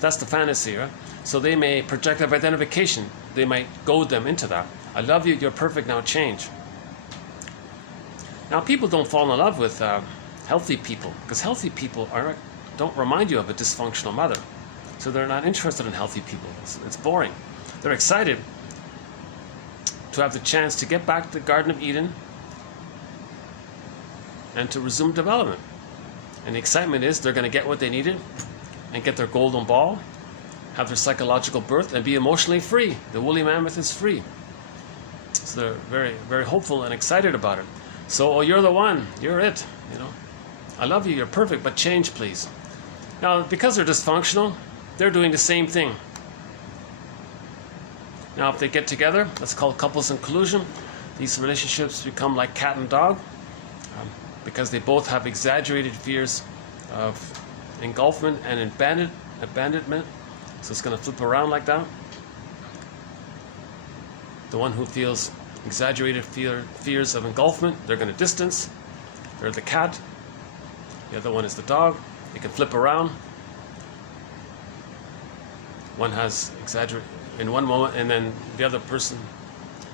That's the fantasy, right? So they may projective identification. They might goad them into that. I love you, you're perfect, now change. Now people don't fall in love with healthy people, because healthy people don't remind you of a dysfunctional mother. So they're not interested in healthy people. It's boring. They're excited to have the chance to get back to the Garden of Eden and to resume development. And the excitement is they're going to get what they needed and get their golden ball, have their psychological birth, and be emotionally free. The woolly mammoth is free. So they're very, very hopeful and excited about it. So, oh, you're the one, you're it, you know. I love you, you're perfect, but change, please. Now, because they're dysfunctional, they're doing the same thing. Now, if they get together, that's called couples in collusion. These relationships become like cat and dog because they both have exaggerated fears of engulfment and abandonment. So it's going to flip around like that. The one who feels exaggerated fears of engulfment, they're going to distance. They're the cat. The other one is the dog. They can flip around. One has exaggerate in one moment, and then the other person.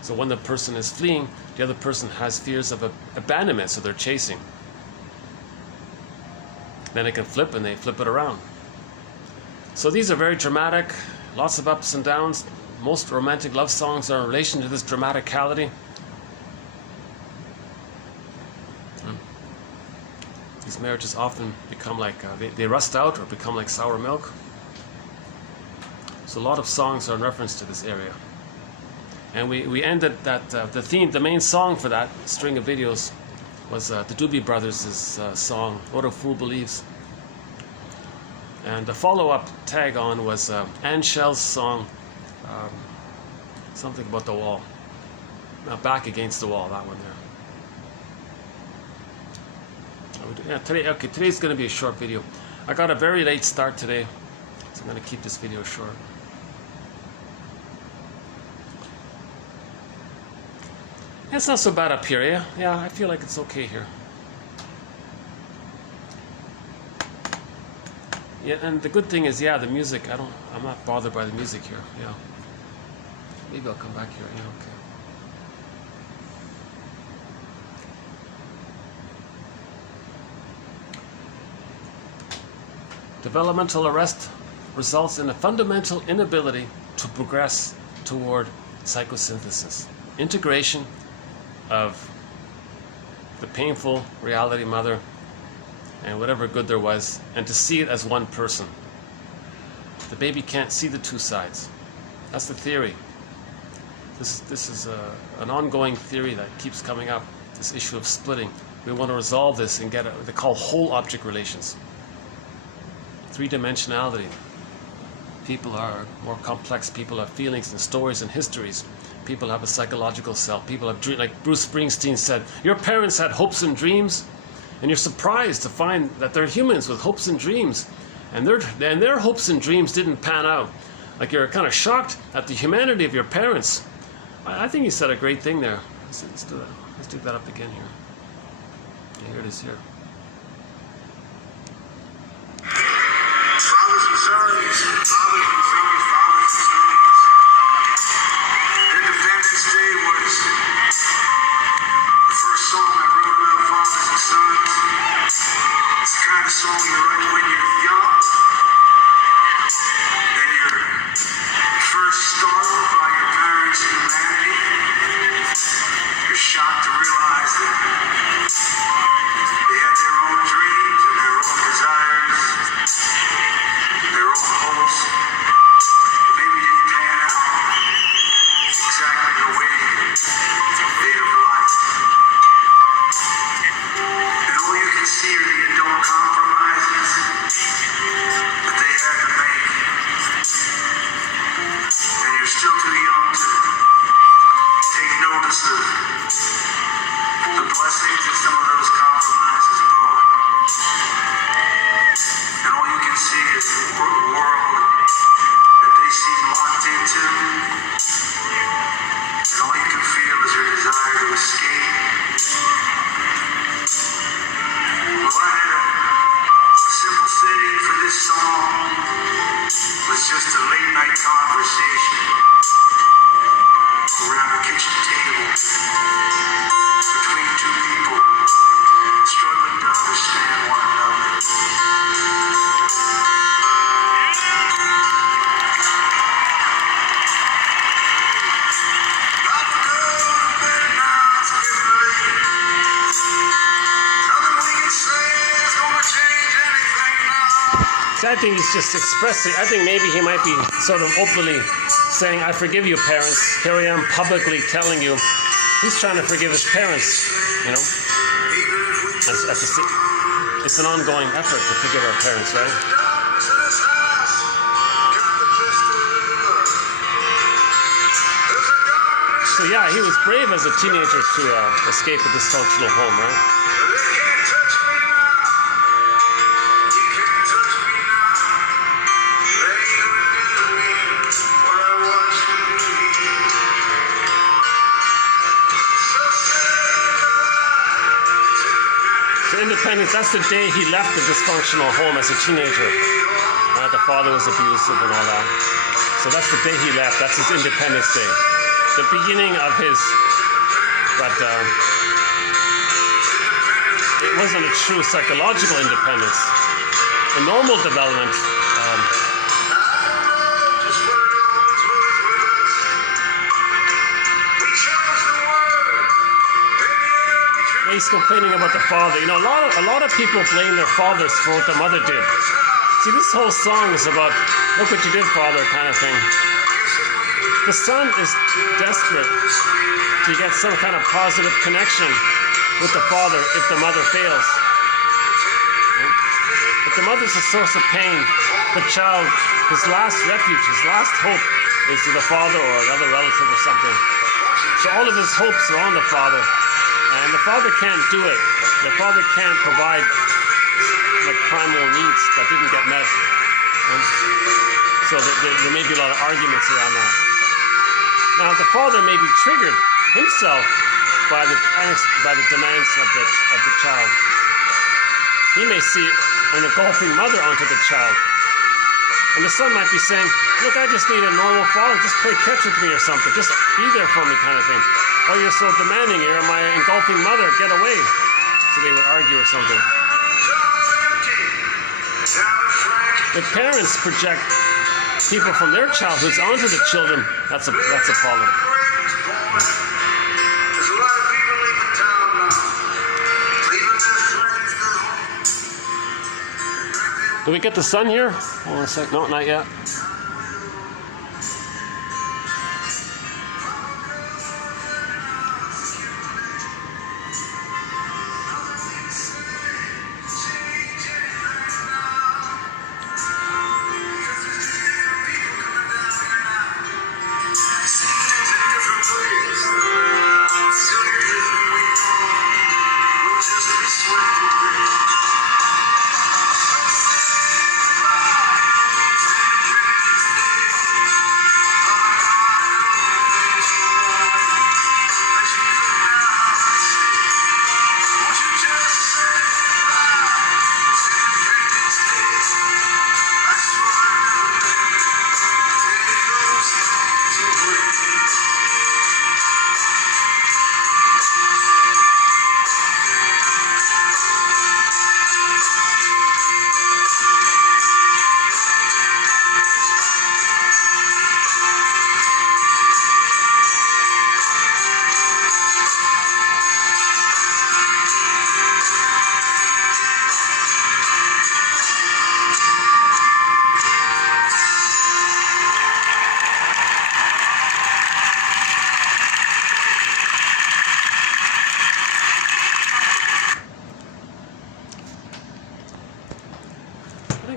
So when the person is fleeing, the other person has fears of abandonment, so they're chasing. Then it can flip, and they flip it around. So these are very dramatic, lots of ups and downs. Most romantic love songs are in relation to this dramaticality. These marriages often become like, they rust out or become like sour milk. So a lot of songs are in reference to this area. And we ended that, the main song for that string of videos was the Doobie Brothers' song, What a Fool Believes. And the follow-up tag on was Anne Shell's song, something about the wall. Back Against the Wall, that one there. Yeah, today's going to be a short video. I got a very late start today, so I'm going to keep this video short. It's not so bad up here, yeah? Yeah, I feel like it's okay here. Yeah, and the good thing is, yeah, the music, I'm not bothered by the music here, yeah. Maybe I'll come back here, yeah, okay. Developmental arrest results in a fundamental inability to progress toward psychosynthesis. Integration of the painful reality mother and whatever good there was, and to see it as one person. The baby can't see the two sides. That's the theory. This is an ongoing theory that keeps coming up, this issue of splitting. We want to resolve this and get what they call whole object relations. Three-dimensionality. People are more complex. People have feelings and stories and histories. People have a psychological self. People have dreams. Like Bruce Springsteen said, your parents had hopes and dreams, and you're surprised to find that they're humans with hopes and dreams, and their hopes and dreams didn't pan out. Like you're kind of shocked at the humanity of your parents. I think he said a great thing there. Let's do that. Let's do that up again here. Yeah, here it is here. I think he's just expressing, I think maybe he might be sort of openly saying, I forgive you, parents. Here I am publicly telling you. He's trying to forgive his parents, you know. It's an ongoing effort to forgive our parents, right? So yeah, he was brave as a teenager to escape a dysfunctional home, right? Independence, that's the day he left the dysfunctional home as a teenager. The father was abusive and all that. So that's the day he left. That's his Independence Day. The beginning of his, but it wasn't a true psychological independence. The normal development, he's complaining about the father. You know, a lot of people blame their fathers for what the mother did. See, this whole song is about, look what you did, father, kind of thing. The son is desperate to get some kind of positive connection with the father if the mother fails. But the mother's a source of pain, the child, his last refuge, his last hope is to the father or another relative or something. So all of his hopes are on the father, and the father can't do it. The father can't provide like primal needs that didn't get met. And so there may be a lot of arguments around that. Now the father may be triggered himself by the demands of the child. He may see an engulfing mother onto the child. And the son might be saying, look, I just need a normal father, just play catch with me or something, just be there for me kind of thing. Oh, you're so demanding, you're my engulfing mother, get away. So they would argue or something. If parents project people from their childhoods onto the children, that's a problem. Do we get the sun here? Hold on a sec. No, not yet.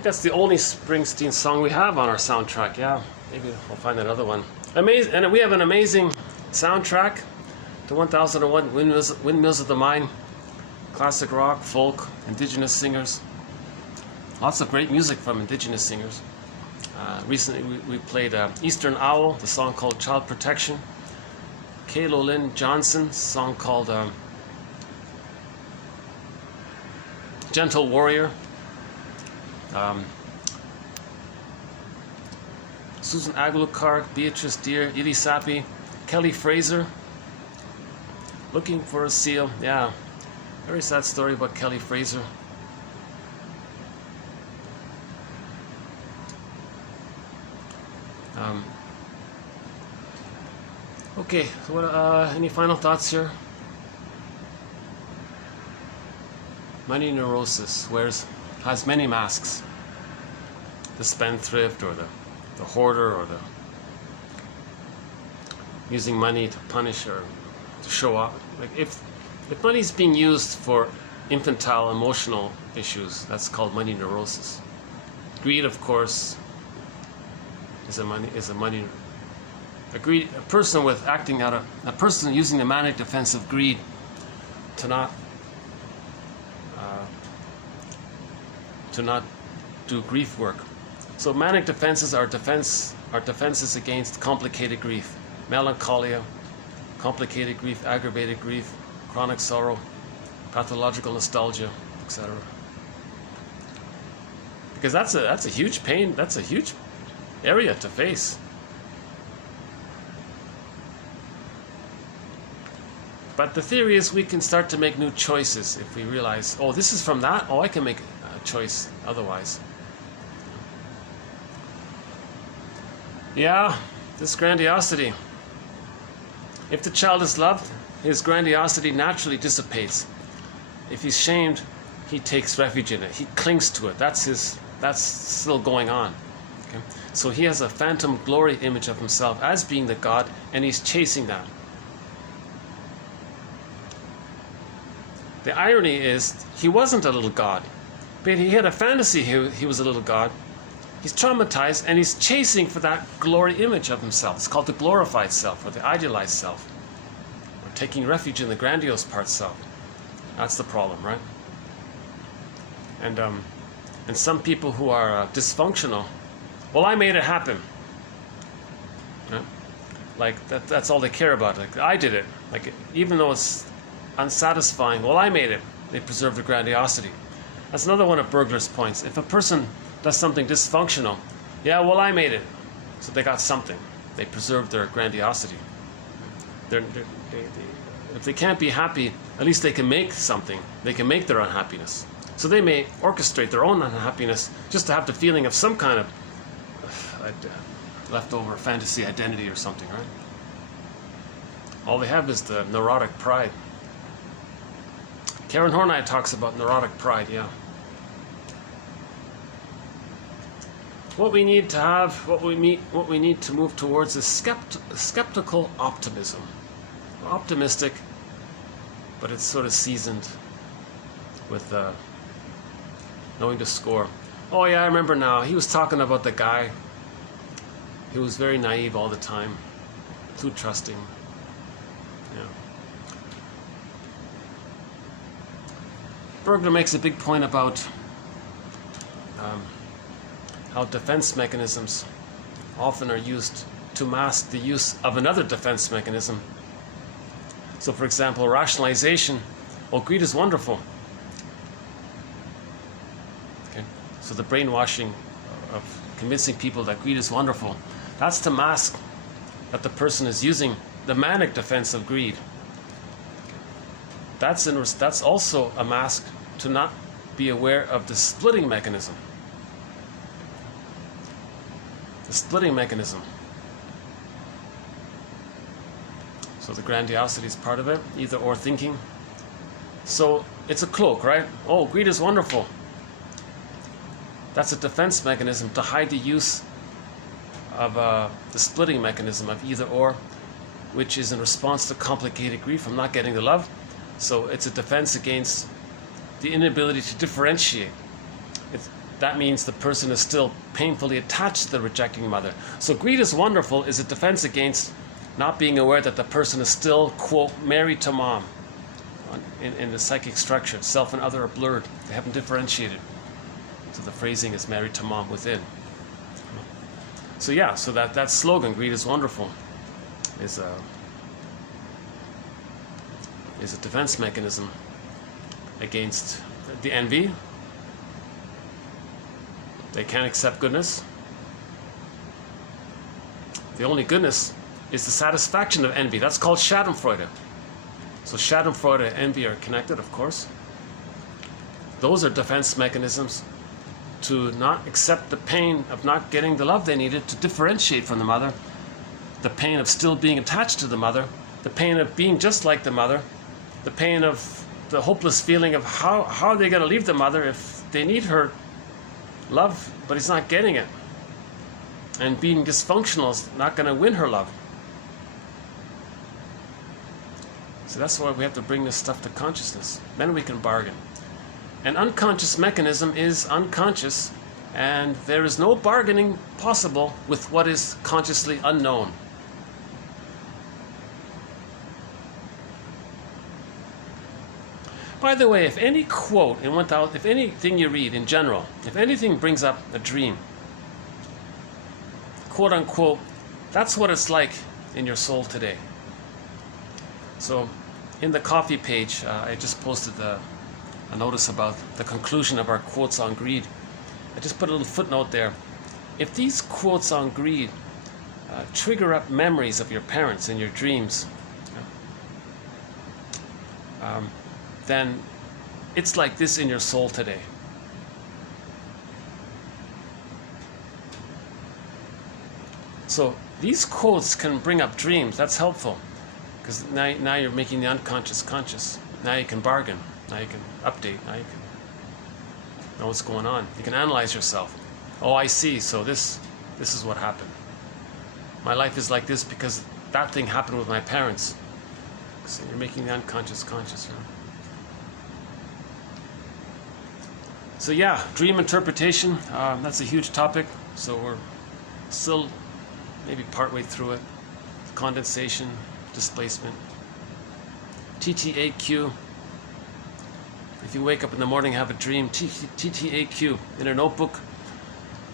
That's the only Springsteen song we have on our soundtrack. Yeah, maybe we'll find another one. Amazing, and we have an amazing soundtrack to 1001 Windmills of the Mind. Classic rock, folk, indigenous singers. Lots of great music from indigenous singers. Recently we played Eastern Owl, the song called Child Protection. Kalo Lynn Johnson's song called Gentle Warrior. Susan Aguilar, Beatrice Deer, Edie Sapi, Kelly Fraser, Looking for a Seal. Yeah, very sad story about Kelly Fraser. Okay, so what, any final thoughts here? Money neurosis has many masks. The spendthrift or the hoarder or the using money to punish or to show off. Like if money's being used for infantile emotional issues, that's called money neurosis. Greed, of course, is a person with acting out a person using the manic defense of greed to not do grief work. So manic defenses are defenses against complicated grief, melancholia, complicated grief, aggravated grief, chronic sorrow, pathological nostalgia, etc. Because that's a huge pain, that's a huge area to face. But the theory is we can start to make new choices if we realize, oh, this is from that, oh, I can make a choice otherwise. Yeah, this grandiosity. If the child is loved, his grandiosity naturally dissipates. If he's shamed, he takes refuge in it. He clings to it. That's still going on. Okay? So he has a phantom glory image of himself as being the God, and he's chasing that. The irony is, he wasn't a little God. But he had a fantasy he was a little god. He's traumatized and he's chasing for that glory image of himself. It's called the glorified self or the idealized self. Or taking refuge in the grandiose part self. That's the problem, right? And some people who are dysfunctional, well, I made it happen. Right? Like that's all they care about. Like I did it. Like even though it's unsatisfying, well, I made it. They preserve their grandiosity. That's another one of Burglar's points. If a person does something dysfunctional, yeah, well, I made it. So they got something. They preserve their grandiosity. If they can't be happy, at least they can make something. They can make their unhappiness. So they may orchestrate their own unhappiness just to have the feeling of some kind of leftover fantasy identity or something, right? All they have is the neurotic pride. Karen Horney talks about neurotic pride, yeah. What we need to have, what we need to move towards is skeptical optimism. We're optimistic, but it's sort of seasoned with knowing the score. Oh yeah, I remember now. He was talking about the guy who was very naive all the time, too trusting. Yeah. Bergler makes a big point about how defense mechanisms often are used to mask the use of another defense mechanism. So for example, rationalization, well, greed is wonderful. Okay? So the brainwashing of convincing people that greed is wonderful, that's to mask that the person is using the manic defense of greed. That's also a mask to not be aware of the splitting mechanism. The splitting mechanism. So the grandiosity is part of it, either or thinking. So it's a cloak, right? Oh, greed is wonderful. That's a defense mechanism to hide the use of the splitting mechanism of either or, which is in response to complicated grief from not getting the love. So it's a defense against the inability to differentiate. That means the person is still painfully attached to the rejecting mother. So greed is wonderful is a defense against not being aware that the person is still, quote, married to mom. In the psychic structure, self and other are blurred. They haven't differentiated. So the phrasing is married to mom within. So yeah, so that slogan, greed is wonderful, is a defense mechanism against the envy. They can't accept goodness. The only goodness is the satisfaction of envy. That's called Schadenfreude. So Schadenfreude and envy are connected, of course. Those are defense mechanisms to not accept the pain of not getting the love they needed to differentiate from the mother, the pain of still being attached to the mother, the pain of being just like the mother, the pain of the hopeless feeling of how are they going to leave the mother if they need her love, but he's not getting it. And being dysfunctional is not going to win her love. So that's why we have to bring this stuff to consciousness. Then we can bargain. An unconscious mechanism is unconscious, and there is no bargaining possible with what is consciously unknown. By the way, if any quote if anything you read in general, if anything brings up a dream, quote unquote, that's what it's like in your soul today. So in the coffee page, I just posted a notice about the conclusion of our quotes on greed. I just put a little footnote there. If these quotes on greed trigger up memories of your parents in your dreams, then it's like this in your soul today. So these quotes can bring up dreams. That's helpful, because now you're making the unconscious conscious. Now you can bargain. Now you can update. Now you can know what's going on. You can analyze yourself. Oh, I see. So this is what happened. My life is like this because that thing happened with my parents. So you're making the unconscious conscious. Right? So yeah, dream interpretation, that's a huge topic. So we're still maybe partway through it. Condensation, displacement, TTAQ. If you wake up in the morning, have a dream, TTAQ in a notebook.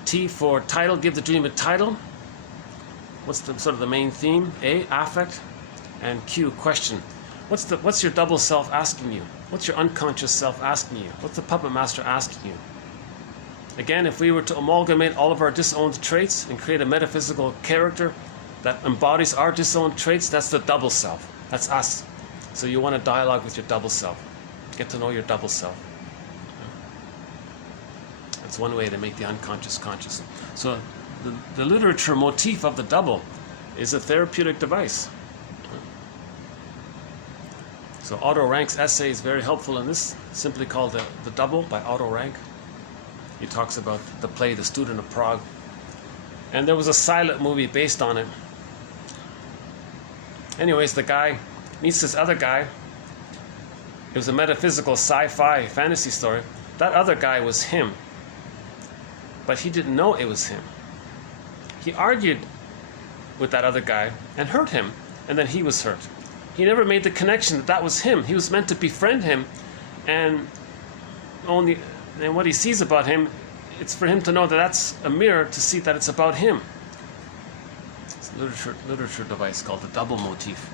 T for title, give the dream a title. What's the sort of the main theme? A, affect, and Q, question. What's your double self asking you? What's your unconscious self asking you? What's the puppet master asking you? Again, if we were to amalgamate all of our disowned traits and create a metaphysical character that embodies our disowned traits, that's the double self. That's us. So you want to dialogue with your double self. Get to know your double self. That's one way to make the unconscious conscious. So the literature motif of the double is a therapeutic device. So Otto Rank's essay is very helpful in this, simply called The Double by Otto Rank. He talks about the play The Student of Prague. And there was a silent movie based on it. Anyways, the guy meets this other guy. It was a metaphysical sci-fi fantasy story. That other guy was him. But he didn't know it was him. He argued with that other guy and hurt him, and then he was hurt. He never made the connection that that was him. He was meant to befriend him, and what he sees about him, it's for him to know that that's a mirror to see that it's about him. It's a literature device called the double motif.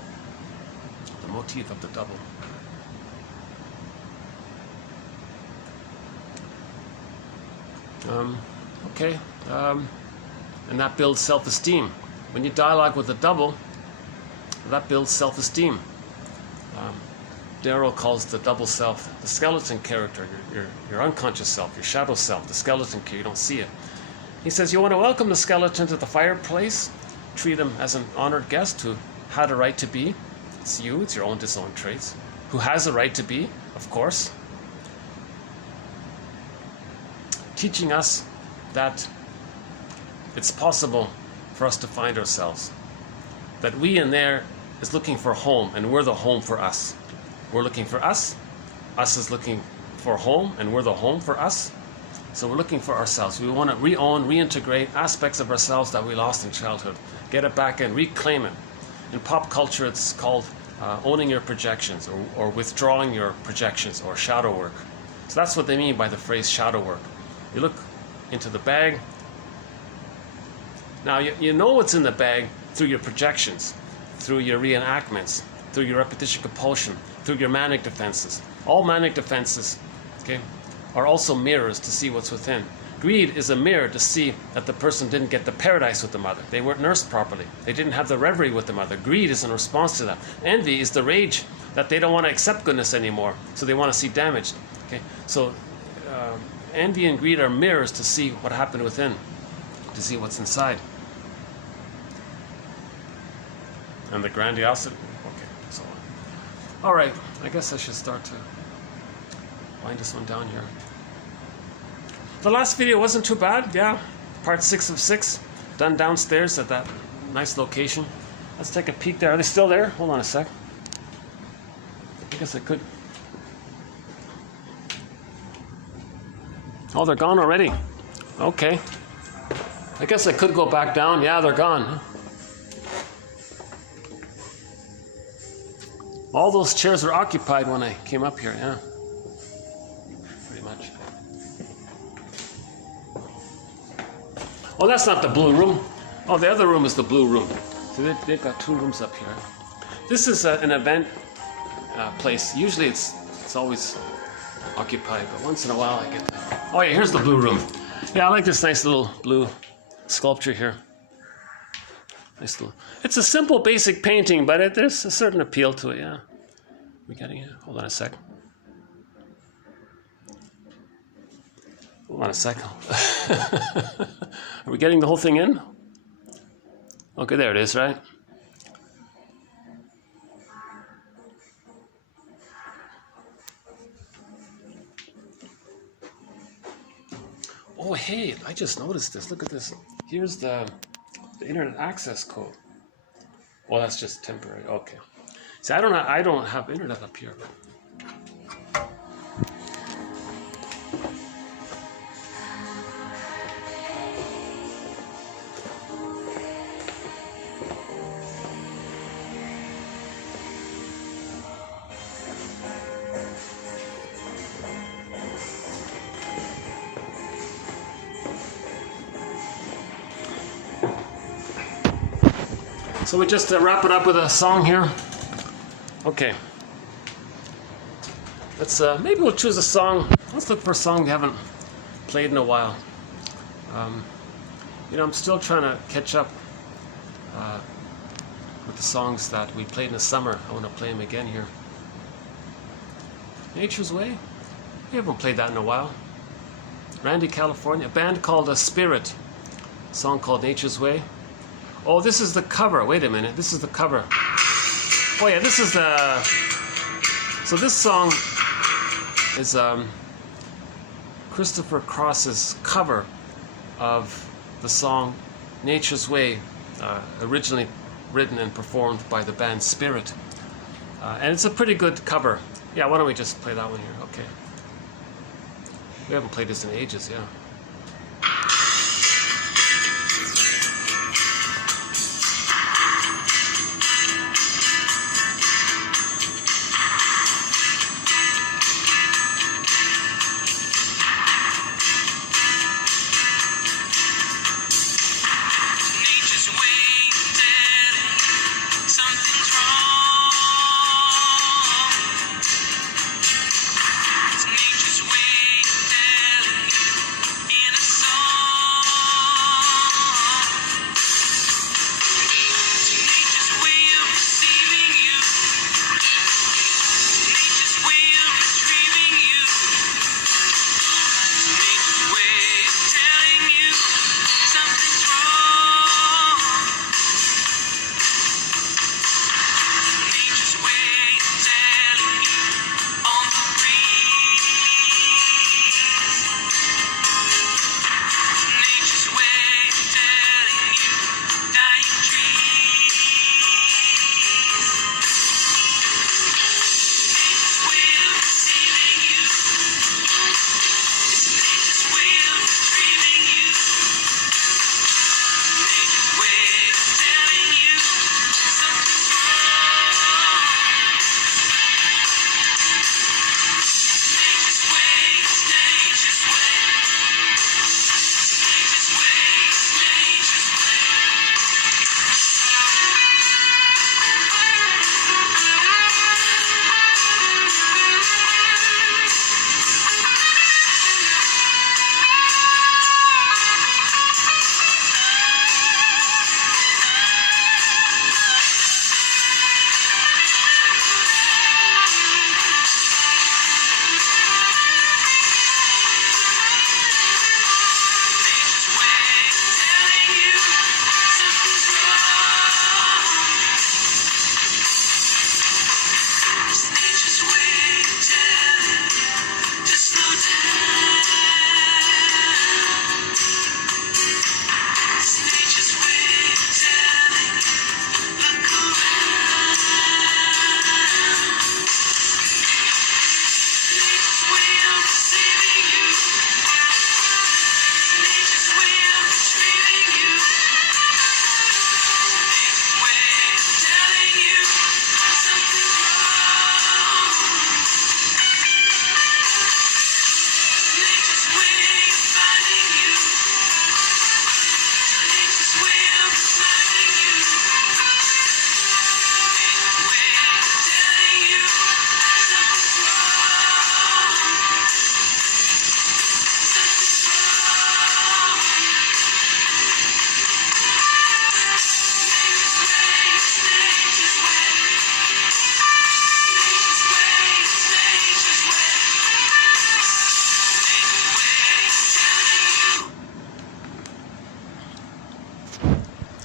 The motif of the double. And that builds self-esteem. When you dialogue with the double, that builds self-esteem. Darrow calls the double self the skeleton character, your unconscious self, your shadow self, the skeleton character, you don't see it. He says you want to welcome the skeleton to the fireplace, treat him as an honored guest who had a right to be. It's you, it's your own disowned traits. Who has a right to be, of course. Teaching us that it's possible for us to find ourselves. That we in there is looking for home, and we're the home for us. We're looking for us. Us is looking for home, and we're the home for us. So we're looking for ourselves. We want to re-own, reintegrate aspects of ourselves that we lost in childhood. Get it back and reclaim it. In pop culture, it's called owning your projections, or withdrawing your projections, or shadow work. So that's what they mean by the phrase shadow work. You look into the bag. Now, you know what's in the bag through your projections, through your reenactments, through your repetition compulsion, through your manic defenses. All manic defenses, okay, are also mirrors to see what's within. Greed is a mirror to see that the person didn't get the paradise with the mother. They weren't nursed properly. They didn't have the reverie with the mother. Greed is in response to that. Envy is the rage that they don't want to accept goodness anymore, so they want to see damaged. Okay, so envy and greed are mirrors to see what happened within, to see what's inside. And the grandiosity. Okay, so on. All right, I guess I should start to wind this one down here. The last video wasn't too bad, yeah. Part 6 of 6, done downstairs at that nice location. Let's take a peek there. Are they still there? Hold on a sec. I guess I could. Oh, they're gone already. Okay. I guess I could go back down. Yeah, they're gone. All those chairs were occupied when I came up here, yeah. Pretty much. Oh, that's not the blue room. Oh, the other room is the blue room. So they've got 2 rooms up here. This is an event place. Usually it's always occupied, but once in a while I get that. Oh yeah, here's the blue room. Yeah, I like this nice little blue sculpture here. Nice little. It's a simple, basic painting, but there's a certain appeal to it. Yeah. We getting it? Hold on a sec. Hold on a sec. Are we getting the whole thing in? Okay, there it is, right? Oh, hey, I just noticed this. Look at this. Here's the internet access code. Well, that's just temporary. Okay. See, I don't have internet up here. So we just wrap it up with a song here. Okay. Let's maybe we'll choose a song. Let's look for a song we haven't played in a while. You know, I'm still trying to catch up with the songs that we played in the summer. I want to play them again here. Nature's Way. We haven't played that in a while. Randy, California. A band called Spirit. A song called Nature's Way. Oh, this is the cover. Wait a minute. This is the cover. Oh yeah, this is the... So this song is Christopher Cross's cover of the song Nature's Way, originally written and performed by the band Spirit. And it's a pretty good cover. Yeah, why don't we just play that one here? Okay. We haven't played this in ages, yeah.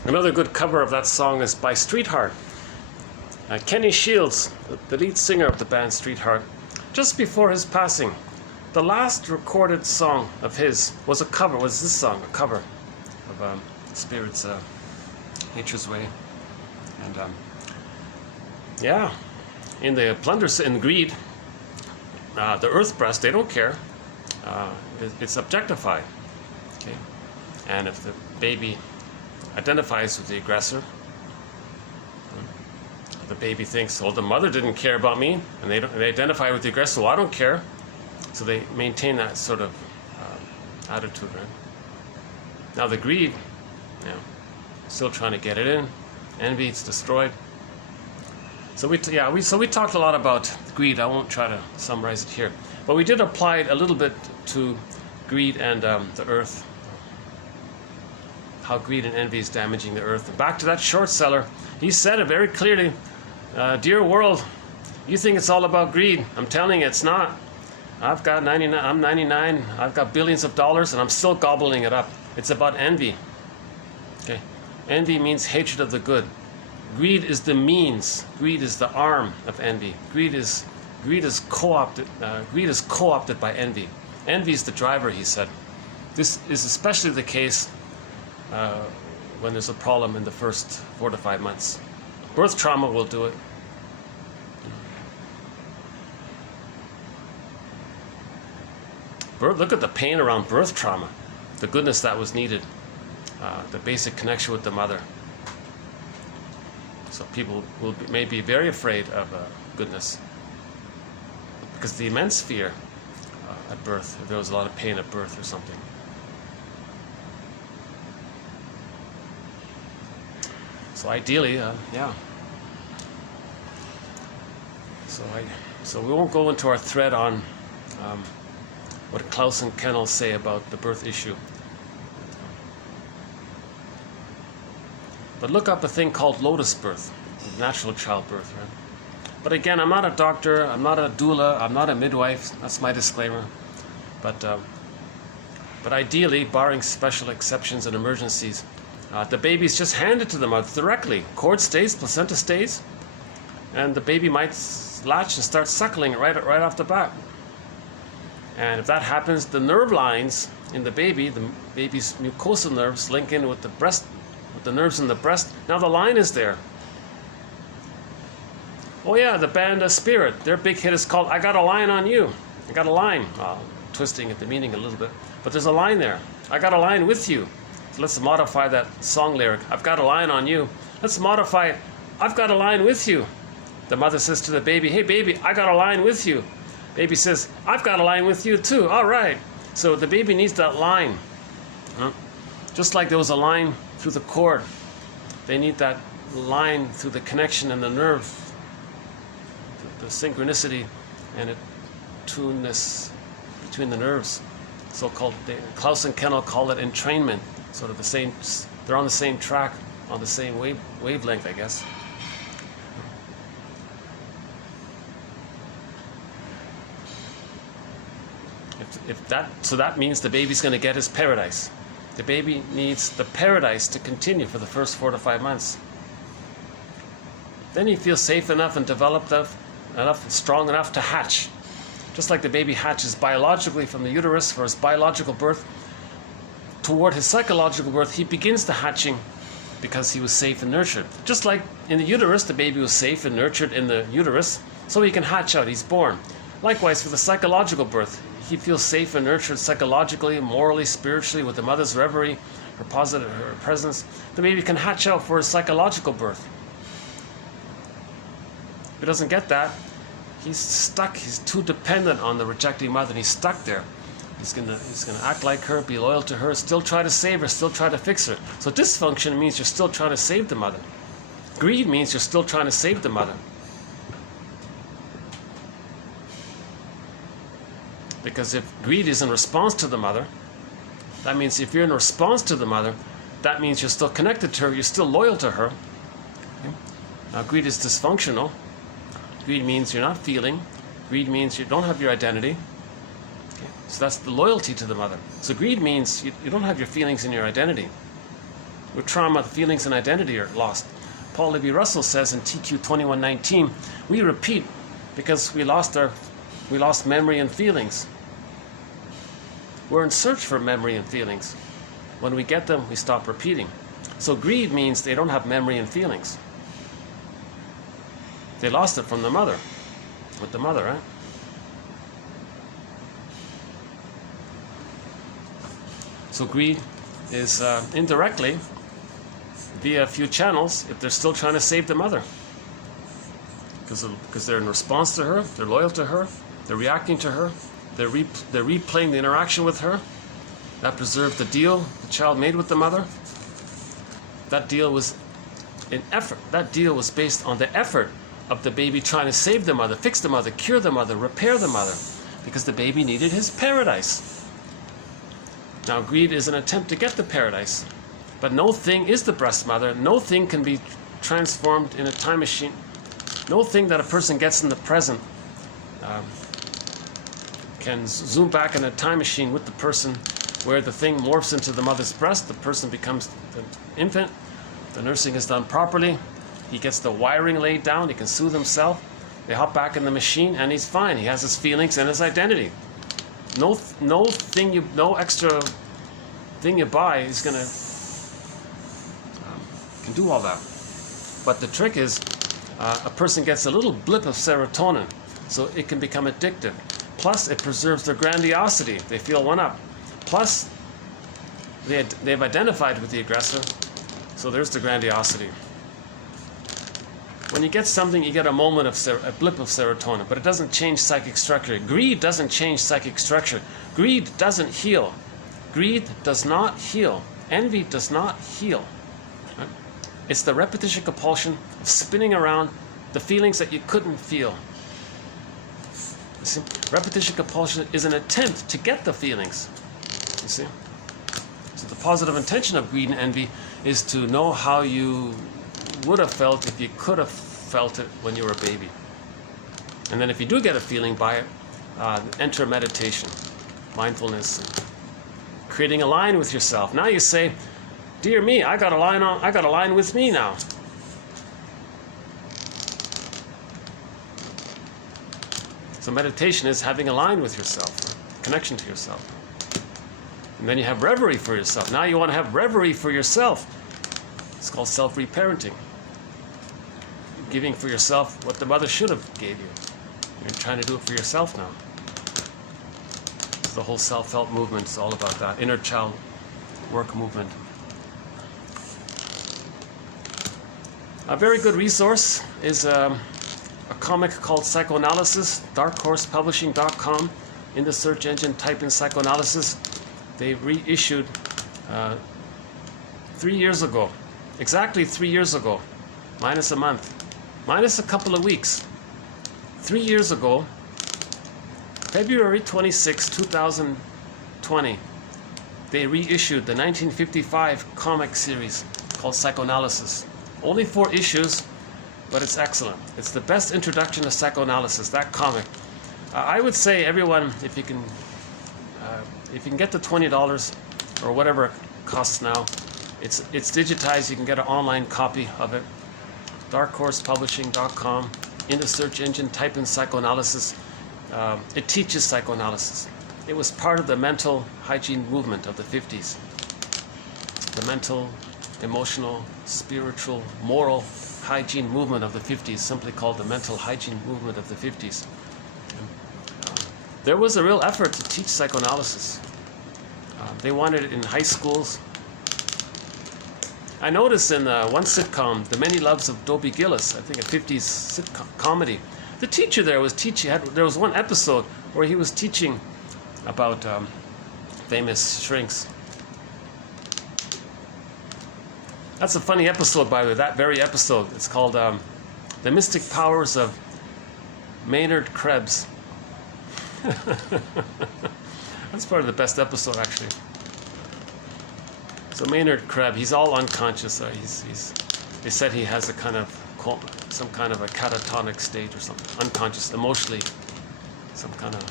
Another good cover of that song is by Streetheart. Kenny Shields, the lead singer of the band Streetheart, just before his passing, the last recorded song of his was this song, a cover of Spirit's Nature's Way. And yeah, in the plunder, in greed, the earth breast, they don't care. It's objectified. Okay, and if the baby identifies with the aggressor, the baby thinks, well, the mother didn't care about me, and they identify with the aggressor, well, I don't care. So they maintain that sort of attitude, right? Now the greed, still trying to get it in. Envy, it's destroyed. So we talked a lot about greed. I won't try to summarize it here, but we did apply it a little bit to greed and the earth. How greed and envy is damaging the earth. And back to that short seller, he said it very clearly. Dear world, you think it's all about greed. I'm telling you, it's not. I've got 99. I'm 99. I've got billions of dollars, and I'm still gobbling it up. It's about envy. Okay, envy means hatred of the good. Greed is the means. Greed is the arm of envy. Greed is co-opted. Greed is co-opted by envy. Envy is the driver, he said. This is especially the case when there's a problem in the first 4 to 5 months. Birth trauma will do it. Look at the pain around birth trauma, the goodness that was needed, the basic connection with the mother. So people may be very afraid of goodness because the immense fear at birth, if there was a lot of pain at birth or something. So ideally, yeah. So we won't go into our thread on what Klaus and Kennel say about the birth issue. But look up a thing called lotus birth, natural childbirth. Right? But again, I'm not a doctor, I'm not a doula, I'm not a midwife. That's my disclaimer. But ideally, barring special exceptions and emergencies, the baby's just handed to the mother directly. Cord stays, placenta stays, and the baby might latch and start suckling right off the bat. And if that happens, the nerve lines in the baby's mucosal nerves link in with the breast, with the nerves in the breast. Now the line is there. Oh yeah, the band Spirit, their big hit is called "I Got a Line on You." I got a line. Twisting at the meaning a little bit, but there's a line there. I got a line with you. So let's modify that song lyric. I've got a line on you. Let's modify it. I've got a line with you. The mother says to the baby, "Hey baby, I got a line with you." Baby says, "I've got a line with you too." All right. So the baby needs that line. Just like there was a line through the cord, they need that line through the connection and the nerve, the synchronicity and attuneness between the nerves. So-called, Klaus and Kennel call it entrainment. Sort of the same. They're on the same track, on the same wavelength, I guess. So that means the baby's going to get his paradise. The baby needs the paradise to continue for the first 4 to 5 months. Then he feels safe enough and developed enough, strong enough to hatch. Just like the baby hatches biologically from the uterus for his biological birth, toward his psychological birth, he begins the hatching because he was safe and nurtured. Just like in the uterus, the baby was safe and nurtured in the uterus, so he can hatch out, he's born. Likewise, for the psychological birth, he feels safe and nurtured psychologically, morally, spiritually, with the mother's reverie, her presence. The baby can hatch out for his psychological birth. If he doesn't get that, he's stuck. He's too dependent on the rejecting mother, and he's stuck there. He's gonna act like her, be loyal to her, still try to save her, still try to fix her. So dysfunction means you're still trying to save the mother. Greed means you're still trying to save the mother. Because if greed is in response to the mother, that means if you're in response to the mother, that means you're still connected to her, you're still loyal to her. Okay? Now greed is dysfunctional. Greed means you're not feeling. Greed means you don't have your identity. Okay? So that's the loyalty to the mother. So greed means you don't have your feelings and your identity. With trauma, the feelings and identity are lost. Paul Levi Russell says in TQ 2119, we repeat because we lost memory and feelings. We're in search for memory and feelings. When we get them, we stop repeating. So greed means they don't have memory and feelings. They lost it from the mother, with the mother, right? So greed is indirectly, via a few channels, if they're still trying to save the mother. Because they're in response to her, they're loyal to her, they're reacting to her, they're replaying the interaction with her. That preserved the deal the child made with the mother. That deal was an effort. That deal was based on the effort of the baby trying to save the mother, fix the mother, cure the mother, repair the mother, because the baby needed his paradise. Now, greed is an attempt to get the paradise, but no thing is the breast mother. No thing can be transformed in a time machine. No thing that a person gets in the present can zoom back in a time machine with the person, where the thing morphs into the mother's breast, the person becomes the infant, the nursing is done properly, he gets the wiring laid down, he can soothe himself, they hop back in the machine, and he's fine. He has his feelings and his identity. No extra thing you buy is gonna can do all that. But the trick is, a person gets a little blip of serotonin, so it can become addictive. Plus, it preserves their grandiosity. They feel one up. Plus, they've identified with the aggressor, so there's the grandiosity. When you get something, you get a moment of a blip of serotonin, but it doesn't change psychic structure. Greed doesn't change psychic structure. Greed doesn't heal. Greed does not heal. Envy does not heal. Right? It's the repetition compulsion of spinning around the feelings that you couldn't feel. You see? Repetition compulsion is an attempt to get the feelings. You see? So the positive intention of greed and envy is to know how you would have felt if you could have felt it when you were a baby. And then if you do get a feeling by it, enter meditation, mindfulness, and creating a line with yourself. Now you say, dear me, I got a line with me now. So meditation is having a line with yourself, connection to yourself. And then you have reverie for yourself. Now you want to have reverie for yourself. It's called self-reparenting. Giving for yourself what the mother should have gave you. You're trying to do it for yourself now. The whole self-help movement is all about that. Inner child work movement. A very good resource is a comic called Psychoanalysis, darkhorsepublishing.com. In the search engine, type in psychoanalysis. They reissued 3 years ago, exactly 3 years ago, minus a month, minus a couple of weeks. 3 years ago, February 26, 2020, they reissued the 1955 comic series called Psychoanalysis. Only 4 issues, but it's excellent. It's the best introduction to psychoanalysis, that comic. I would say everyone, if you can get the $20 or whatever it costs now, it's digitized. You can get an online copy of it. darkhorsepublishing.com. In the search engine, type in psychoanalysis. It teaches psychoanalysis. It was part of the mental hygiene movement of the 50s. The mental, emotional, spiritual, moral hygiene movement of the 50s, simply called the mental hygiene movement of the 50s. There was a real effort to teach psychoanalysis. They wanted it in high schools. I noticed in one sitcom, The Many Loves of Dobie Gillis, I think a 50s sitcom comedy, the teacher there was teaching. There was one episode where he was teaching about famous shrinks. That's a funny episode, by the way, that very episode. It's called The Mystic Powers of Maynard Krebs. That's probably the best episode, actually. So Maynard Krebs, he's all unconscious. They said he has some kind of a catatonic state or something, unconscious, emotionally, some kind of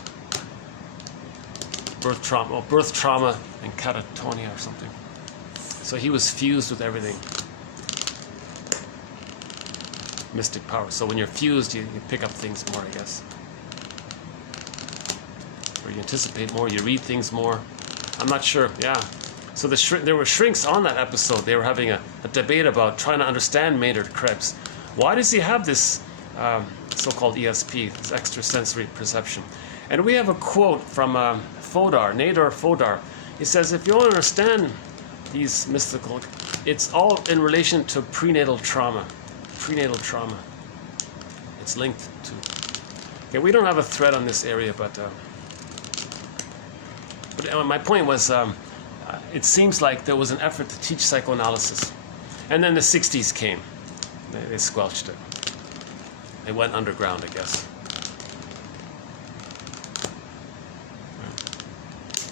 birth trauma and catatonia or something. So he was fused with everything. Mystic power. So when you're fused, you pick up things more, I guess. Or you anticipate more, you read things more. I'm not sure, yeah. So there were shrinks on that episode. They were having a debate about trying to understand Maynard Krebs. Why does he have this so-called ESP, this extrasensory perception? And we have a quote from Nador Fodor. He says, if you want to understand these mystical, it's all in relation to prenatal trauma. Prenatal trauma. It's linked to. Okay, we don't have a thread on this area, but my point was, it seems like there was an effort to teach psychoanalysis, and then the '60s came. They squelched it. It went underground, I guess.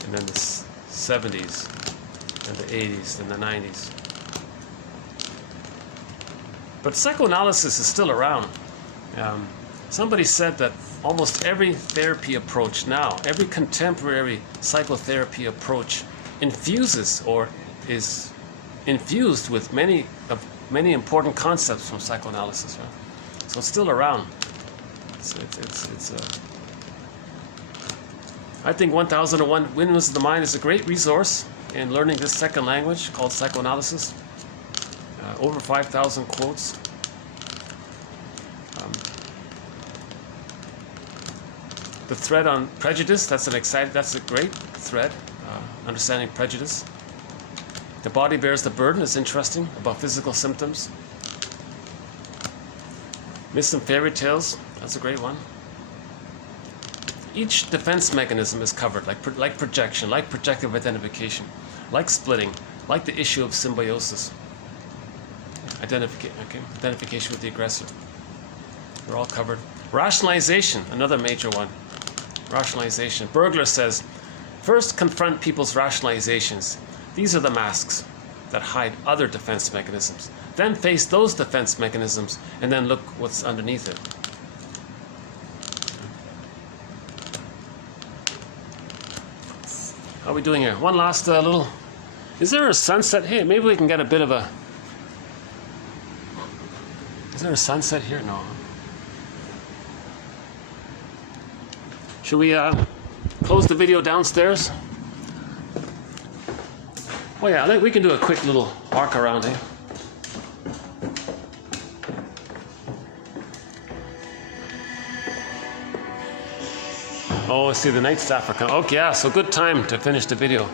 And then the 70s, and the 80s, and the 90s. But psychoanalysis is still around. Somebody said that almost every therapy approach now, every contemporary psychotherapy approach infuses or is infused with many important concepts from psychoanalysis. Right? So it's still around. I think 1001 Windmills of the Mind is a great resource in learning this second language called psychoanalysis. Over 5,000 quotes. The thread on prejudice, that's a great thread, understanding prejudice. The body bears the burden is interesting, about physical symptoms. Myths and fairy tales, that's a great one. Each defense mechanism is covered, like projection, like projective identification, like splitting, like the issue of symbiosis. Identification with the aggressor. They're all covered. Rationalization, another major one. Rationalization. Bergler says, first confront people's rationalizations. These are the masks that hide other defense mechanisms. Then face those defense mechanisms and then look what's underneath it. How are we doing here? One last little... Is there a sunset? Hey, maybe we can get a bit of a... Is there a sunset here? No. Should we close the video downstairs? Oh yeah, we can do a quick little walk around here. Oh, I see the night staff are coming. Okay, yeah, so good time to finish the video.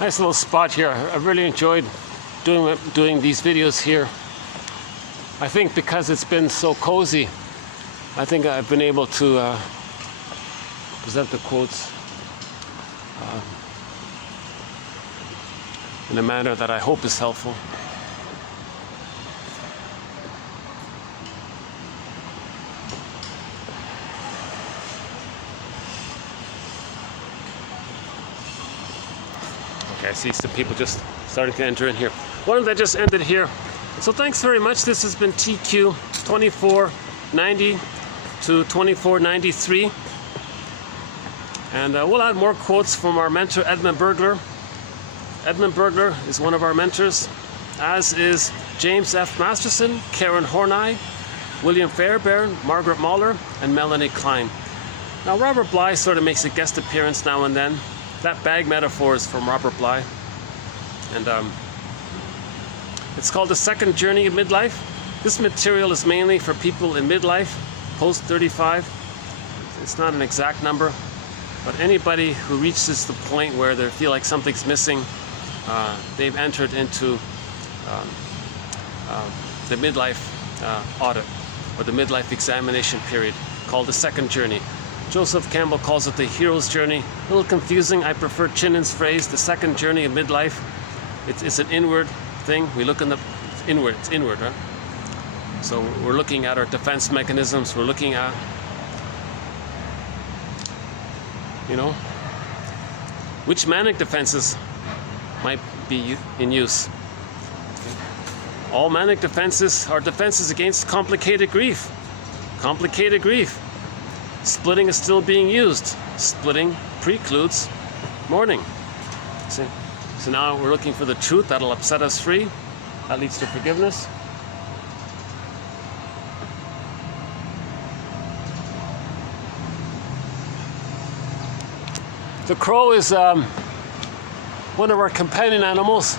Nice little spot here. I really enjoyed doing these videos here. I think because it's been so cozy, I think I've been able to present the quotes in a manner that I hope is helpful. I see some people just starting to enter in here. One that just ended here. So thanks very much. This has been TQ 2490 to 2493. And we'll add more quotes from our mentor, Edmund Bergler. Edmund Bergler is one of our mentors, as is James F. Masterson, Karen Horney, William Fairbairn, Margaret Mahler, and Melanie Klein. Now, Robert Bly sort of makes a guest appearance now and then. That bag metaphor is from Robert Bly. And it's called The Second Journey of Midlife. This material is mainly for people in midlife, post 35. It's not an exact number, but anybody who reaches the point where they feel like something's missing, they've entered into the midlife audit, or the midlife examination period, called The Second Journey. Joseph Campbell calls it the hero's journey. A little confusing. I prefer Chinan's phrase, the second journey of midlife. It's an inward thing. We look in the inward. It's inward, right? So we're looking at our defense mechanisms. We're looking at, which manic defenses might be in use. All manic defenses are defenses against complicated grief. Complicated grief. Splitting is still being used. Splitting precludes mourning. See? So now we're looking for the truth that'll upset us free. That leads to forgiveness. The crow is one of our companion animals,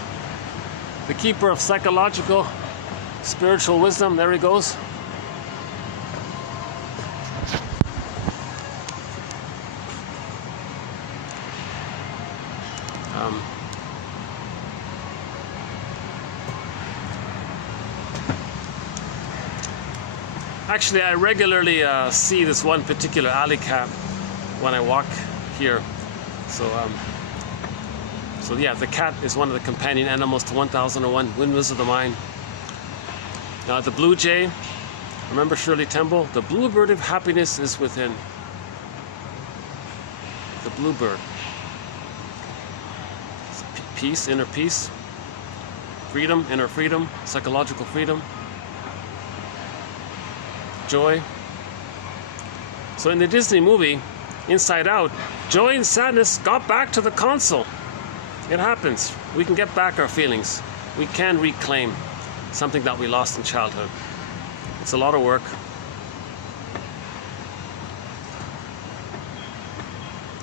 the keeper of psychological, spiritual wisdom. There he goes. Actually, I regularly see this one particular alley cat when I walk here. So yeah, the cat is one of the companion animals to 1001 Windmills of the Mind. Now the blue jay, remember Shirley Temple? The bluebird of happiness is within. The bluebird. Peace, inner peace. Freedom, inner freedom, psychological freedom. Joy. So in the Disney movie, Inside Out, joy and sadness got back to the console. It happens. We can get back our feelings. We can reclaim something that we lost in childhood. It's a lot of work.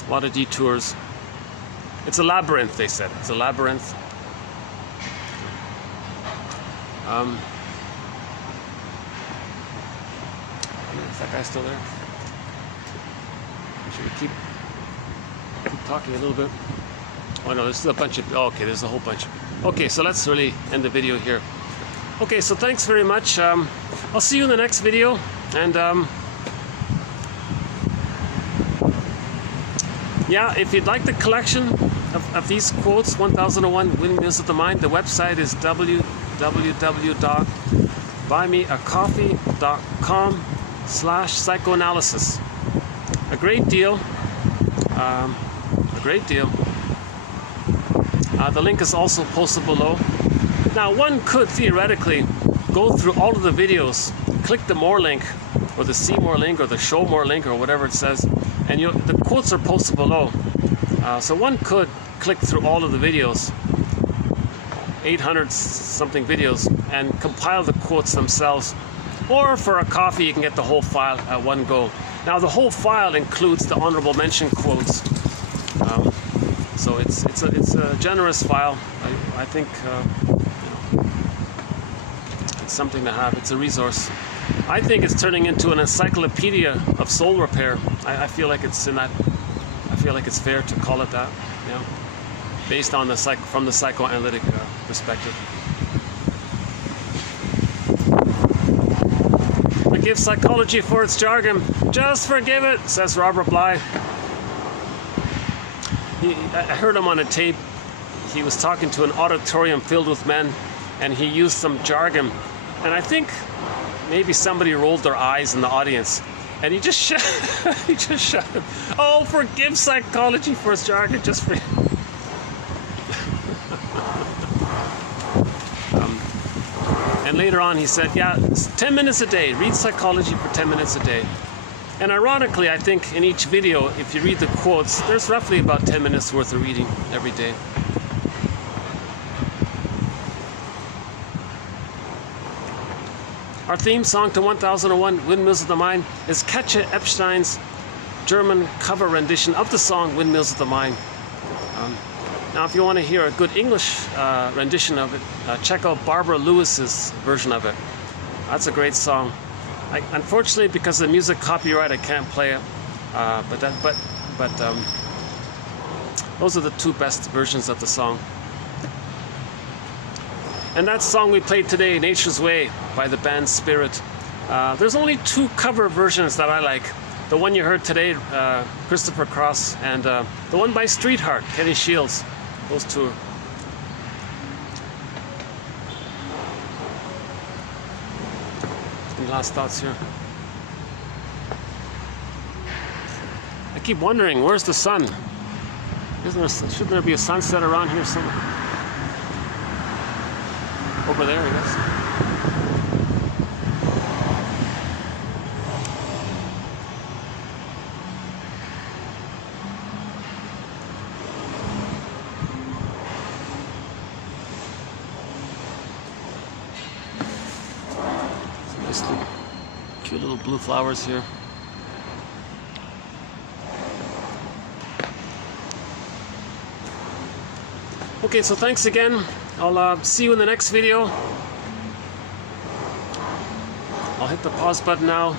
A lot of detours. It's a labyrinth, they said. It's a labyrinth. Is that guy still there? Should we keep talking a little bit? Oh no, there's still a bunch of, oh, okay, there's a whole bunch. Okay, so let's really end the video here. Okay, so thanks very much. I'll see you in the next video. And yeah, if you'd like the collection of these quotes, 1001 Windmills of the Mind, the website is www.buymeacoffee.com/psychoanalysis. A great deal. A great deal. The link is also posted below. Now, one could theoretically go through all of the videos, click the more link, or the see more link, or the show more link, or whatever it says, and the quotes are posted below. So one could click through all of the videos, 800 something videos, and compile the quotes themselves. Or for a coffee, you can get the whole file at one go. Now, the whole file includes the honorable mention quotes. So it's a generous file. I think it's something to have. It's a resource. I think it's turning into an encyclopedia of soul repair. I feel like it's in that. I feel like it's fair to call it that. You know, based on from the psychoanalytic perspective. Forgive psychology for its jargon. Just forgive it, says Robert Bly. I heard him on a tape. He was talking to an auditorium filled with men, and he used some jargon. And I think maybe somebody rolled their eyes in the audience, and he just shouted, "Oh, forgive psychology for its jargon, just for." And later on, he said, "Yeah, 10 minutes a day. Read psychology for 10 minutes a day." And ironically, I think in each video, if you read the quotes, there's roughly about 10 minutes worth of reading every day. Our theme song to 1001 Windmills of the Mind is Katja Epstein's German cover rendition of the song Windmills of the Mind. Now, if you want to hear a good English rendition of it, check out Barbara Lewis's version of it. That's a great song. Unfortunately, because of the music copyright, I can't play it. But those are the two best versions of the song. And that song we played today, Nature's Way, by the band Spirit. There's only two cover versions that I like. The one you heard today, Christopher Cross, and the one by Streetheart, Kenny Shields. Those two. Any last thoughts here? I keep wondering, where's the sun? Shouldn't there be a sunset around here somewhere? Over there, I guess. Just the cute little blue flowers here. Okay, so thanks again. I'll see you in the next video. I'll hit the pause button now.